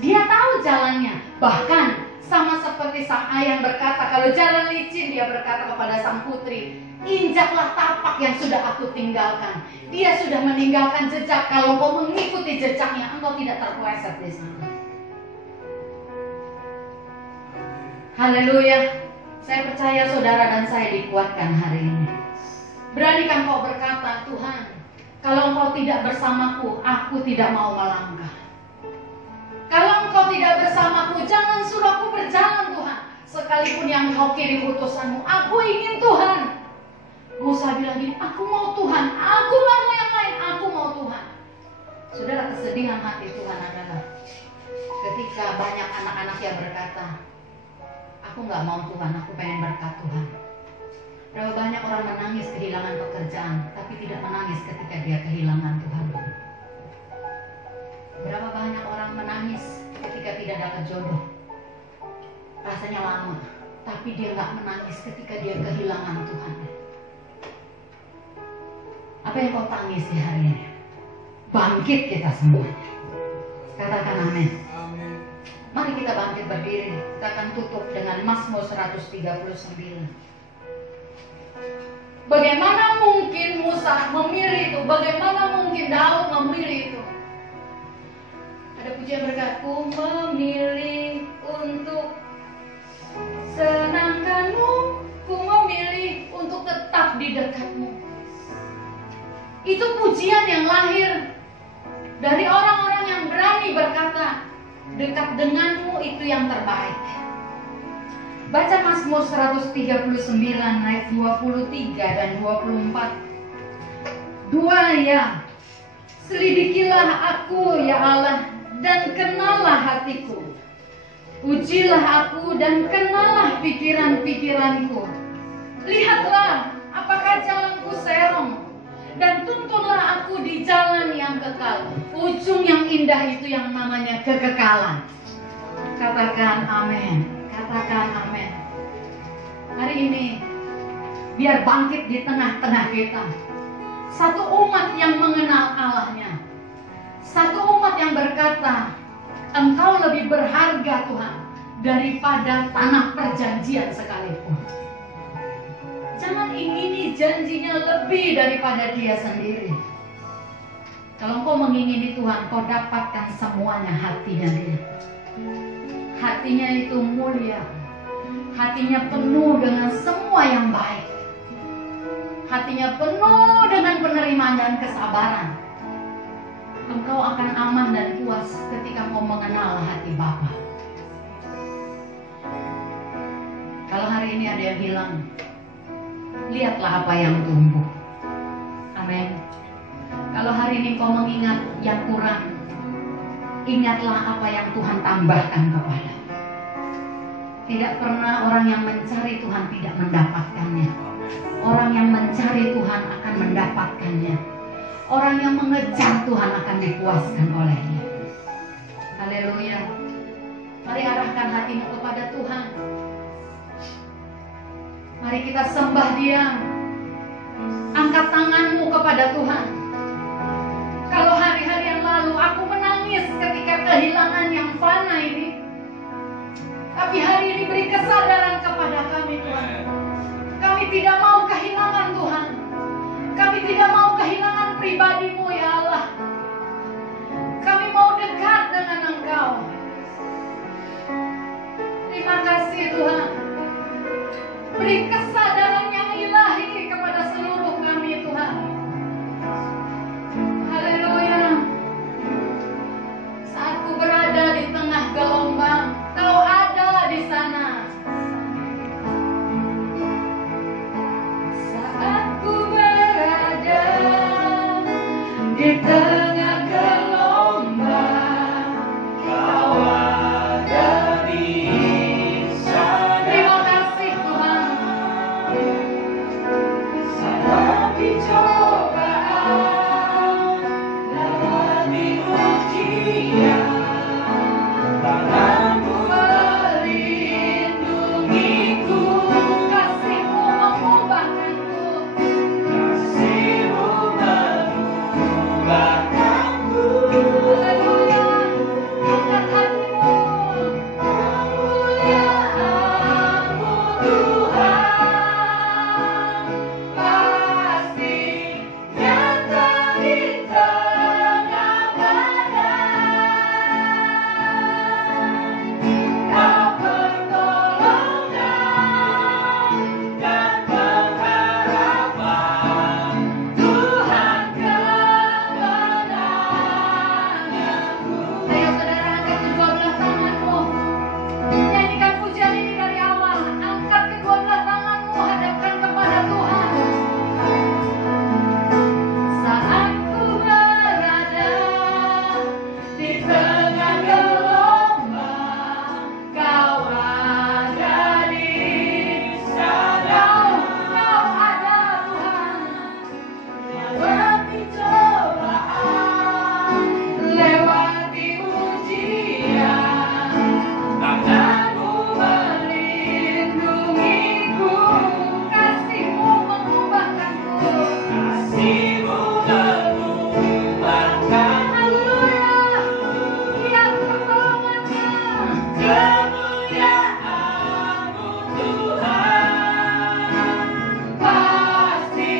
Dia tahu jalannya. Bahkan sama seperti sang ayah yang berkata, kalau jalan licin, dia berkata kepada sang putri, injaklah tapak yang sudah aku tinggalkan. Dia sudah meninggalkan jejak. Kalau kau mengikuti jejaknya, engkau tidak terpeleset di sana. Haleluya. Saya percaya saudara dan saya dikuatkan hari ini. Beranikah kau berkata, Tuhan, kalau engkau tidak bersamaku, aku tidak mau melangkah. Kalau engkau tidak bersamaku, jangan suruh aku berjalan, Tuhan. Sekalipun yang kau kirim utusanmu, aku ingin Tuhan. Musa bilang gini, aku mau Tuhan, aku gak mau yang lain, aku mau Tuhan. Saudara, kesedihan hati Tuhan adalah ketika banyak anak-anak yang berkata, aku gak mau Tuhan, aku pengen berkat Tuhan. Berapa banyak orang menangis kehilangan pekerjaan, tapi tidak menangis ketika dia kehilangan Tuhan. Berapa banyak orang menangis ketika tidak dapat jodoh, rasanya lama, tapi dia gak menangis ketika dia kehilangan Tuhan. Apa yang kau tangisi hari ini? Bangkit kita semuanya. Katakan amin. Mari kita bangkit berdiri. Kita akan tutup dengan Mazmur 139. Bagaimana mungkin Musa memilih itu? Bagaimana mungkin Daud memilih itu? Ada pujian berkata, ku memilih untuk senangkanmu, ku memilih untuk tetap di dekatmu. Itu pujian yang lahir dari orang-orang yang berani berkata, dekat denganmu itu yang terbaik. Baca Mazmur 139 ayat 23 dan 24. Dua ya, selidikilah aku ya Allah, dan kenallah hatiku. Ujilah aku dan kenallah pikiran-pikiranku. Lihatlah apakah jalanku serong, dan tuntunlah aku di jalan yang kekal. Ujung yang indah itu yang namanya kekekalan. Katakan amin. Katakan amin. Hari ini biar bangkit di tengah-tengah kita satu umat yang mengenal Allahnya. Satu umat yang berkata, Engkau lebih berharga Tuhan daripada tanah perjanjian sekalipun. Jangan ingini janjinya lebih daripada Dia sendiri. Kalau kau mengingini Tuhan, kau dapatkan semuanya hatinya Dia. Hatinya itu mulia. Hatinya penuh dengan semua yang baik. Hatinya penuh dengan penerimaan dan kesabaran. Engkau akan aman dan puas ketika kau mengenal hati Bapa. Kalau hari ini ada yang hilang, lihatlah apa yang tumbuh. Amin. Kalau hari ini kau mengingat yang kurang, ingatlah apa yang Tuhan tambahkan kepada. Tidak pernah orang yang mencari Tuhan tidak mendapatkannya. Orang yang mencari Tuhan akan mendapatkannya. Orang yang mengejar Tuhan akan dipuaskan olehnya. Haleluya. Mari arahkan hatimu kepada Tuhan. Mari kita sembah Dia. Angkat tanganmu kepada Tuhan. Kalau hari-hari yang lalu aku menangis ketika kehilangan yang fana ini, tapi hari ini beri kesadaran kepada kami, Tuhan. Kami tidak mau kehilangan Tuhan. Kami tidak mau kehilangan pribadi-Mu, ya Allah. Kami mau dekat dengan Engkau. Terima kasih, Tuhan. Beri kesadaran yang ilahi kepada seluruh kami, Tuhan. Haleluya. Saat ku berada di tengah gelombang, Kau ada di sana. Saat ku berada di tengah gelombang, Kau ada di sana. terima kasih Tuhan. Saat dicobaan, lewati ujian, tanganmu melindungiku, Kasih-Mu mengubahkanku. kasih-Mu mengubahkanku. Haleluya. Angkat hatimu. Kemuliaan-Mu Tuhan, pasti nyata di tengah badai. Kau pertolongan dan pengharapan, Tuhan kemenanganku. Ayo saudara, angkat kedua belah tanganmu. Nyanyikan pujian ini dari awal. Angkat kedua belah tanganmu, hadapkan kepada Tuhan. Saat ku berada di tengah gelombang, Kau ada di sana. Kau ada Tuhan. Lewati cobaan, lewati ujian, tanganmu melindungiku, Kasih-Mu mengubahkanku. kasih-Mu mengubahkan. Haleluya. Lihat pertolongannya. Kemuliaan-Mu Tuhan, pasti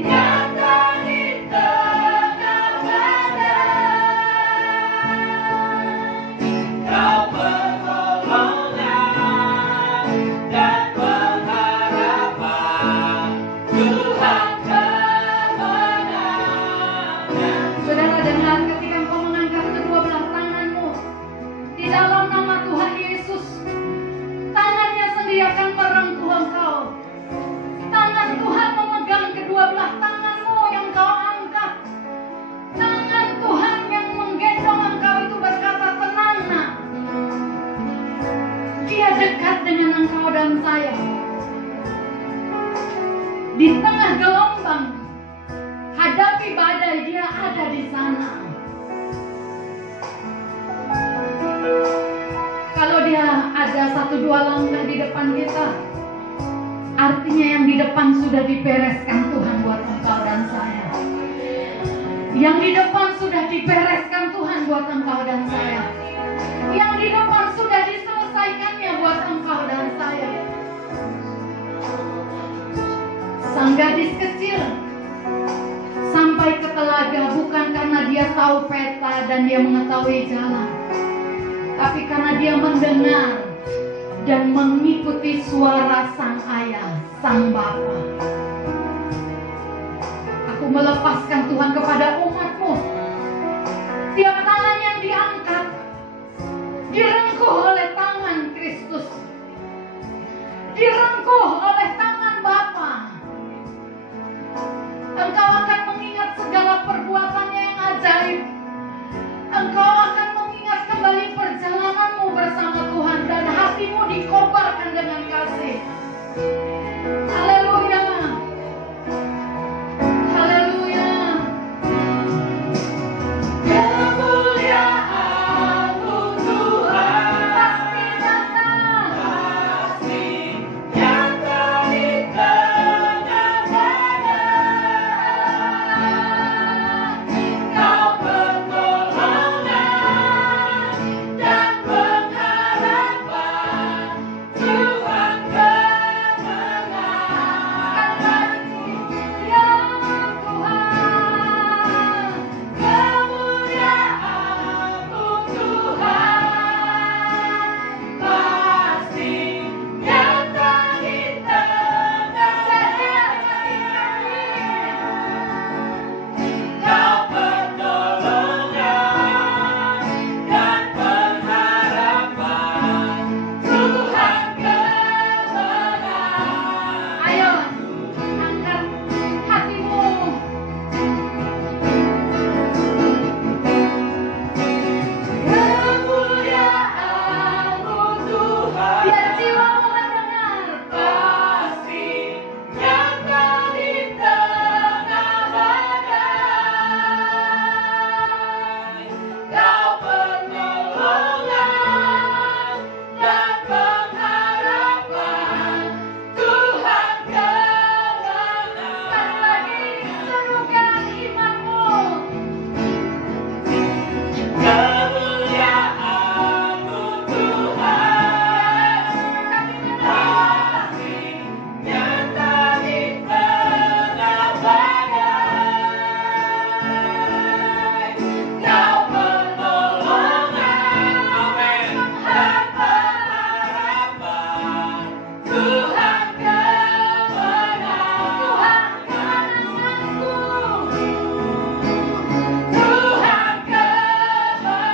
nyata di tengah badai. Kau pertolongan dan pengharapan, Tuhan kemenangan. Saudara dengar ketika engkau mengangkat kedua belah tanganmu di dalam nama Tuhan Yesus, tangannya sendiri akan merengkuh engkau. Tangan Tuhan memegang kedua belah tanganmu yang kau angkat. Tangan Tuhan yang menggendong engkau itu berkata, tenang nak. Dia dekat dengan engkau dan saya. Di tengah gelombang, hadapi badai, Dia ada di sana. Kalau Dia ada 1-2 langkah di depan kita, artinya yang di depan sudah dibereskan Tuhan buat engkau dan saya. Yang di depan sudah dibereskan Tuhan buat engkau dan saya. Yang di depan sudah diselesaikannya buat engkau dan saya. Sang gadis kecil sampai ke telaga bukan karena dia tahu peta dan dia mengetahui jalan, tapi karena dia mendengar dan mengikuti suara sang ayah, sang bapa. Aku melepaskan Tuhan kepada umat-Mu. Tiap tangan yang diangkat direngkuh oleh tangan Kristus, direngkuh oleh tangan Bapa. Engkau akan mengingat segala perbuatannya yang ajaib. Engkau akan mengingat kembali perjalananmu bersama Tuhan dan hatimu dikobar dengan kasih. Haleluya. Haleluya. Kemuliaan Tuhan Pasti datang. pasti nyata di tengah badai. Kau pertolongan dan pengharapan, Tuhan kemenangan. Ya Tuhan. Kemuliaan Tuhan pasti nyata di tengah badai. Kau pertolongan dan pengharapan, Tuhan kemenangan. Ayo, angkat hatimu. Kemuliaan-Mu Tuhan Biar jiwamu mendengar. pasti nyata di tengah badai. Kau pertolongan dan pengharapan, Tuhan kemenangan. Sekali lagi, serukan imanmu. Kemuliaan-Mu Tuhan pasti nyata di tengah badai. Kau pertolongan dan pengharapan, Tuhan kemenangan. Tuhan kemenanganku. Tuhan kemenanganku.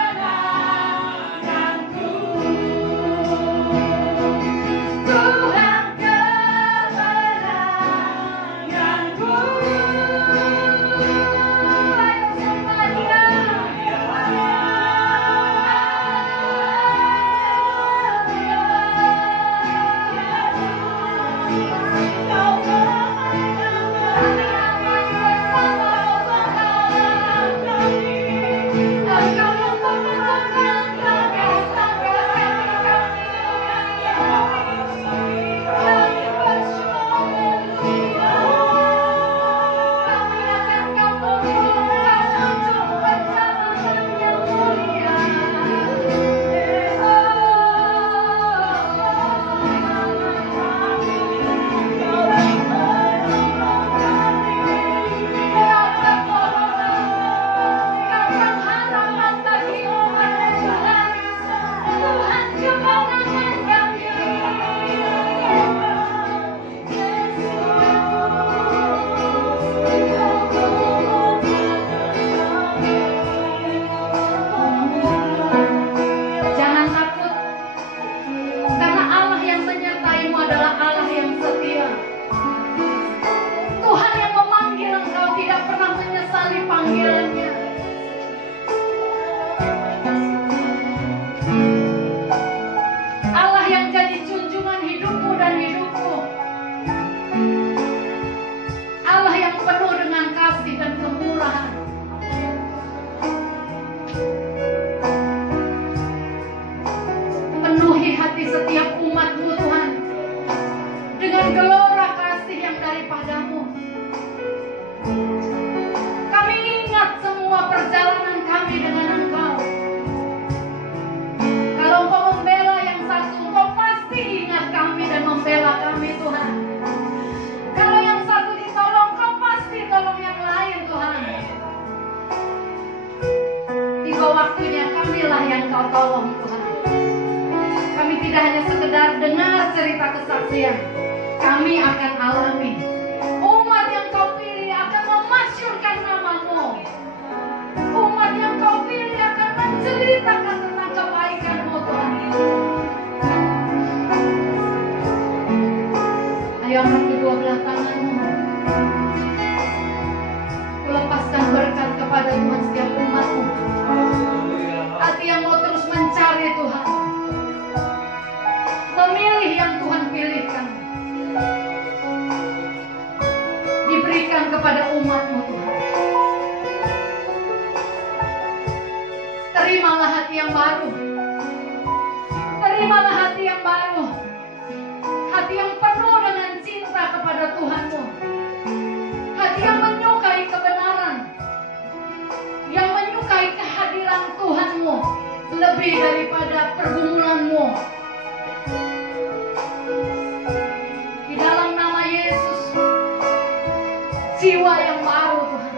Jangan takut, karena Allah yang menyertaimu adalah Allah yang setia. Tuhan yang memanggil engkau tidak pernah menyesali panggilannya. Allah yang jadi junjungan hidupmu dan hidupku. Allah yang penuh dengan kasih dan kemurahan. Penuhi hati setiap umat-Mu Tuhan dengan gelora kasih yang daripadamu. Kami ingat semua perjalanan kami dengan Engkau. Kalau Engkau membela yang satu, Engkau pasti ingat kami dan membela kami Tuhan. Kalau yang satu ditolong, Engkau pasti tolong yang lain Tuhan. Tiba waktunya kamilah yang Kau tolong Tuhan. Kami tidak hanya sekedar dengar cerita kesaksian, kami akan alami. Umat yang Kau pilih akan memasyurkan nama-Mu. Umat yang Kau pilih akan menceritakan tentang kebaikan-Mu Tuhan. Ayo angkat kedua belah tanganmu. Kulepaskan berkat kepada Tuhan setiap umat-Mu. Hati yang mau terus mencari Tuhan, memilih yang Tuhan lebih daripada pergumulanmu. Di dalam nama Yesus, jiwa yang baru Tuhan,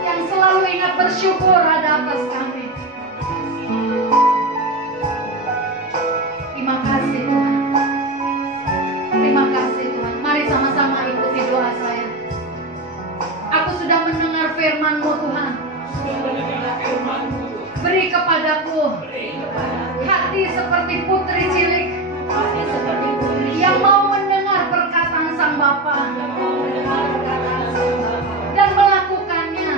yang selalu ingat bersyukur ada atas kami. Terima kasih Tuhan. Terima kasih Tuhan. Mari sama-sama ikuti doa saya. Aku sudah mendengar firman-Mu Tuhan. Beri kepadaku hati seperti putri cilik yang mau mendengar perkataan Sang Bapa dan melakukannya,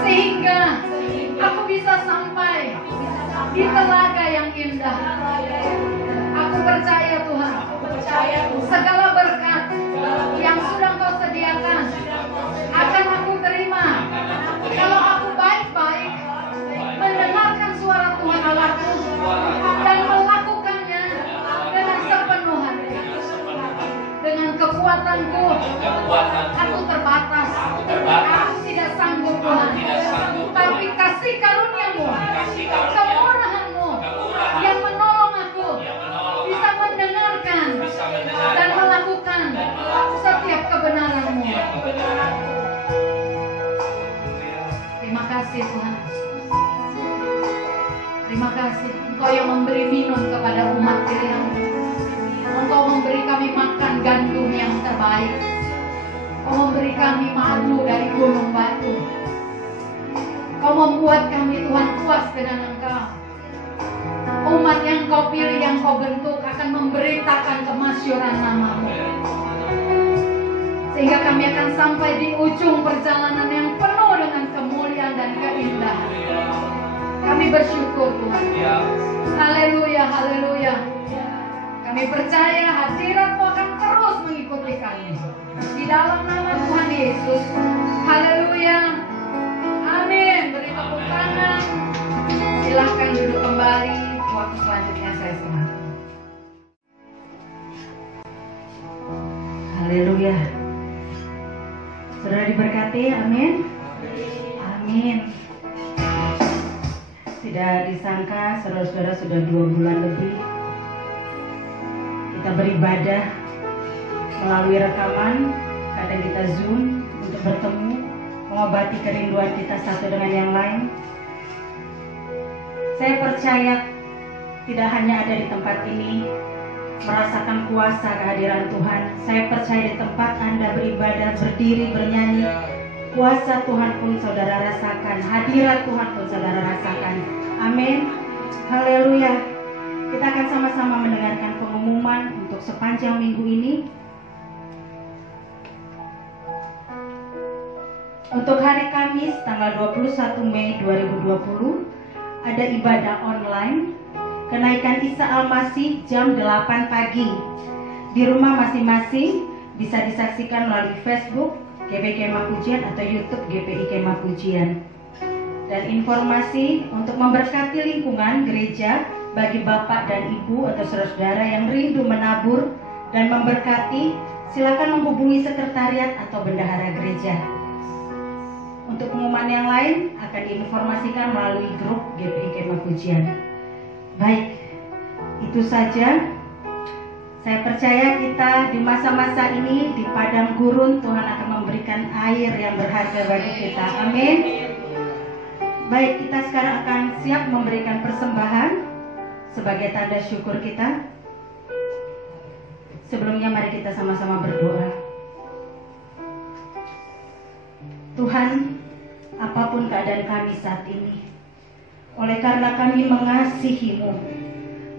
sehingga aku bisa sampai di telaga yang indah. Aku percaya Tuhan, segala berkat yang sudah Kau sediakan akan aku terima kalau aku baik-baik mendengarkan suara Tuhan Allahku dan melakukannya dengan sepenuh hati. Dengan kekuatanku, aku terbatas, aku tidak sanggup Tuhan, tapi kasih karunia-Mu, kemurahan-Mu yang menolong aku bisa mendengarkan dan melakukan setiap kebenaran-Mu. Terima kasih Tuhan. Terima kasih Engkau yang memberi minum kepada umat pilihan-Mu. Engkau memberi kami makan gandum yang terbaik. Engkau memberi kami madu dari gunung batu. Kau membuat kami Tuhan puas dengan Engkau. Umat yang Kau pilih, yang Kau bentuk akan memberitakan kemasyhuran nama-Mu, sehingga kami akan sampai di ujung perjalanan yang penuh dengan kemuliaan dan keindahan. Kami bersyukur Tuhan. Haleluya, haleluya. Kami percaya hadirat-Mu akan terus mengikuti kami. Di dalam nama Tuhan Yesus. Haleluya. Amin. Beri tepuk tangan. Silahkan duduk kembali. Waktu selanjutnya saya serahkan. Haleluya. Saudara diberkati, amin. Amin. Tidak disangka saudara-saudara sudah 2 bulan lebih kita beribadah melalui rekaman, kadang kita Zoom untuk bertemu, mengobati kerinduan kita satu dengan yang lain. Saya percaya tidak hanya ada di tempat ini merasakan kuasa kehadiran Tuhan. Saya percaya di tempat Anda beribadah, berdiri, bernyanyi, kuasa Tuhan pun saudara rasakan, hadirat Tuhan pun saudara rasakan. Amin. Haleluya. Kita akan sama-sama mendengarkan pengumuman untuk sepanjang minggu ini. Untuk hari Kamis tanggal 21 Mei 2020 ada ibadah online kenaikan Isa Al-Masih jam 8 pagi. Di rumah masing-masing bisa disaksikan melalui Facebook GPI Kemah Pujian atau YouTube GPI Kemah Pujian. Dan informasi untuk memberkati lingkungan gereja bagi Bapak dan Ibu atau saudara-saudara yang rindu menabur dan memberkati, silakan menghubungi sekretariat atau bendahara gereja. Untuk pengumuman yang lain akan diinformasikan melalui grup GPI Kemah Pujian. Baik, itu saja. Saya percaya kita di masa-masa ini di padang gurun Tuhan akan memberikan air yang berharga bagi kita. Amin. Baik, kita sekarang akan siap memberikan persembahan sebagai tanda syukur kita. Sebelumnya mari kita sama-sama berdoa. Tuhan, apapun keadaan kami saat ini, oleh karena kami mengasihi-Mu,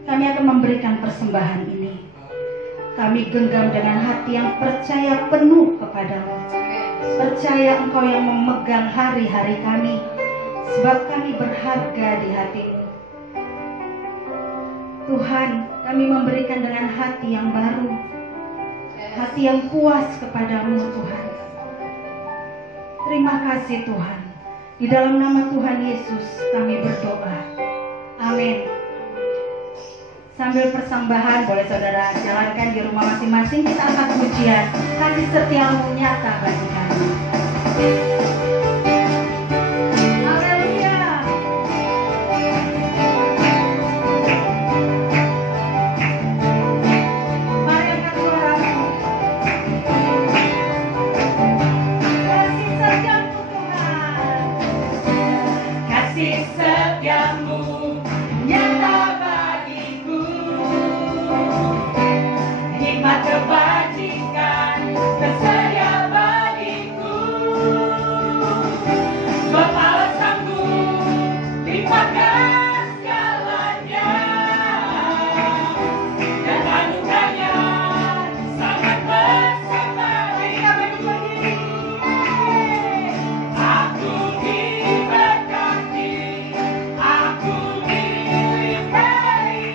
kami akan memberikan persembahan ini. Kami genggam dengan hati yang percaya penuh kepadamu. Percaya Engkau yang memegang hari-hari kami, sebab kami berharga di hati-Mu. Tuhan, kami memberikan dengan hati yang baru, hati yang puas kepadamu Tuhan. Terima kasih Tuhan. Di dalam nama Tuhan Yesus kami berdoa. Amin. Sambil persembahan boleh saudara jalankan di rumah masing-masing. Kita angkat pujian, kasih setiamu nyata bagi kami. Haleluya. berikan tersedia bagiku. Bapa sanggup limpahkan segalanya, dan anugerahnya sangat besar bagiku. Aku diberkati, aku dilimpahi,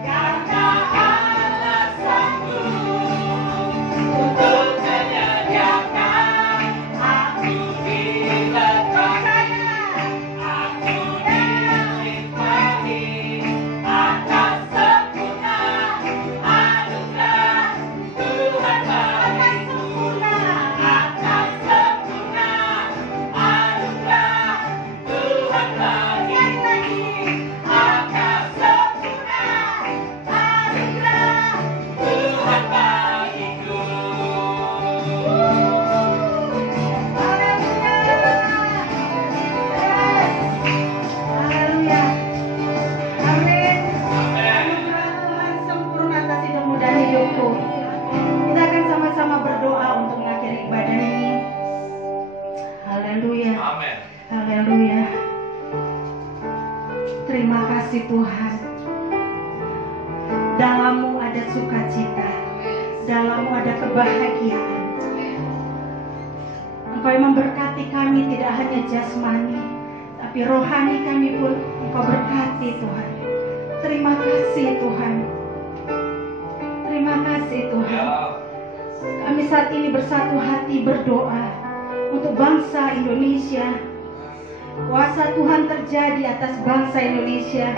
karena Allah sanggup untuk menyediakan. Aku diberkati, aku dilimpahi, atas sempurna anugerah Tuhan bagiku. Atas sempurna anugerah Tuhan bagiku. Atas sempurna anugerah Tuhan bagiku. Haleluya. Amin. Amin. Anugerah Tuhan sempurna atas hidupmu dan hidupku. Kita akan sama-sama berdoa untuk mengakhiri ibadah ini. Haleluya. Amin. Haleluya. Terima kasih Tuhan. Dalammu ada sukacita. Dalammu ada kebahagiaan. Engkau yang memberkati kami tidak hanya jasmani, tapi rohani kami pun Engkau berkati Tuhan. Terima kasih Tuhan. Terima kasih Tuhan. Kami saat ini bersatu hati berdoa untuk bangsa Indonesia. Kuasa Tuhan terjadi atas bangsa Indonesia.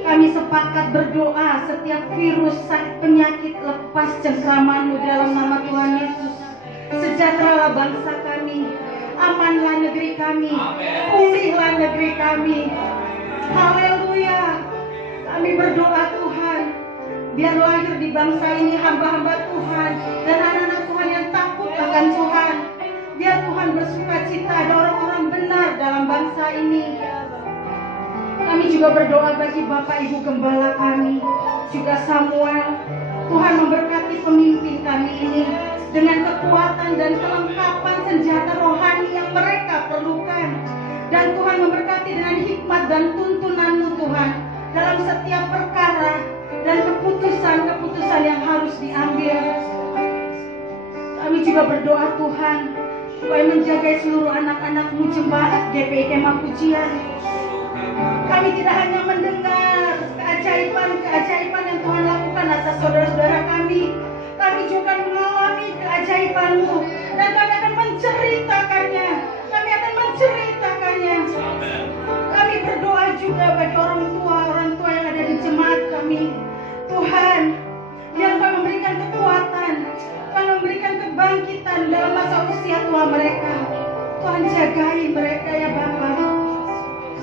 Kami sepakat berdoa setiap virus, sakit, penyakit lepas cengkraman-Mu dalam nama Tuhan Yesus. Sejahteralah bangsa kami, amanlah negeri kami, pulihlah negeri kami. Haleluya. Kami berdoa Tuhan, biar lahir di bangsa ini hamba-hamba Tuhan dan anak-anak Tuhan yang takut akan Tuhan. Biar Tuhan bersukacita, ada orang-orang benar dalam bangsa ini. Kami juga berdoa bagi Bapak Ibu Gembala kami, juga Samuel. Tuhan memberkati pemimpin kami ini dengan kekuatan dan kelengkapan senjata rohani yang mereka perlukan. Dan Tuhan memberkati dengan hikmat dan tuntunan-Mu Tuhan dalam setiap perkara dan keputusan-keputusan yang harus diambil. Kami juga berdoa Tuhan supaya menjaga seluruh anak-anak-Mu jemaat GPI Kemah Pujian. Kami tidak hanya mendengar keajaiban-keajaiban yang Tuhan lakukan atas saudara-saudara kami. Kami juga mengalami keajaiban-Mu dan kami akan menceritakannya. Kami berdoa juga bagi orang tua yang ada di jemaat kami. Tuhan, yang Tuhan memberikan kekuatan, Tuhan memberikan kebangkitan dalam masa usia tua mereka. Tuhan jagai mereka ya Bapa.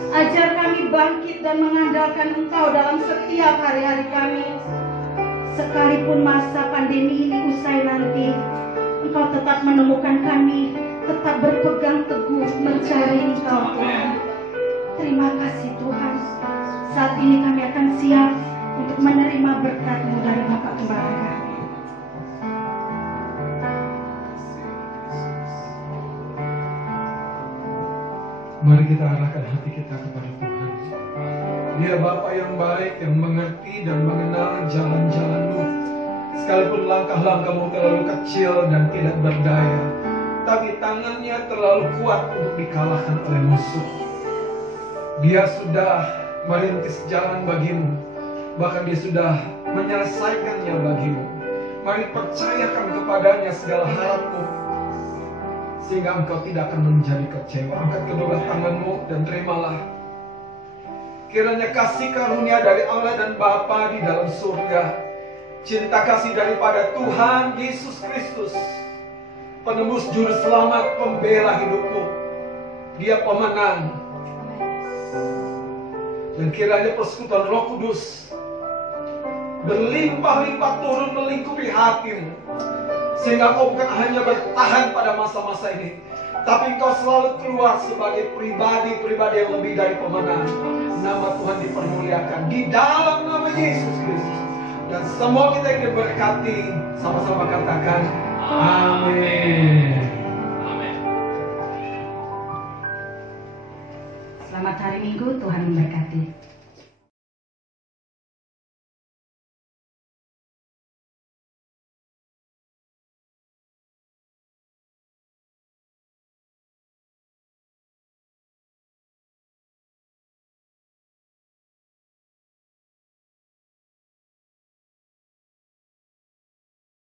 Ajar kami bangkit dan mengandalkan Engkau dalam setiap hari-hari kami. Sekalipun masa pandemi ini usai nanti, Engkau tetap menemukan kami, tetap berpegang teguh mencari Engkau Tuhan. Terima kasih Tuhan. Saat ini kami akan siap untuk menerima berkat-Mu dari Bapak Gembala kami. Mari kita arahkan hati kita kepada Tuhan. Dia Bapa yang baik, yang mengerti dan mengenal jalan-jalan-Mu. Sekalipun langkah-langkah-Mu terlalu kecil dan tidak berdaya, tapi tangannya terlalu kuat untuk dikalahkan oleh musuh. Dia sudah merintis jalan bagimu, bahkan dia sudah menyelesaikannya bagimu. Mari percayakan kepadanya segala harapmu, sehingga engkau tidak akan menjadi kecewa. Angkat kedua tanganmu dan terimalah. Kiranya kasih karunia dari Allah dan Bapa di dalam surga, cinta kasih daripada Tuhan Yesus Kristus, penembus juru selamat, pembela hidupmu, Dia pemenang. Dan kiranya persekutuan Roh Kudus berlimpah-limpah turun melingkupi hatimu, sehingga kau bukan hanya bertahan pada masa-masa ini, tapi engkau selalu keluar sebagai pribadi-pribadi yang lebih dari pemenang. Nama Tuhan dipermuliakan di dalam nama Yesus Kristus. Dan Dan semua kita yang diberkati, sama-sama katakan amin. Amin. Selamat hari Minggu, Tuhan memberkati.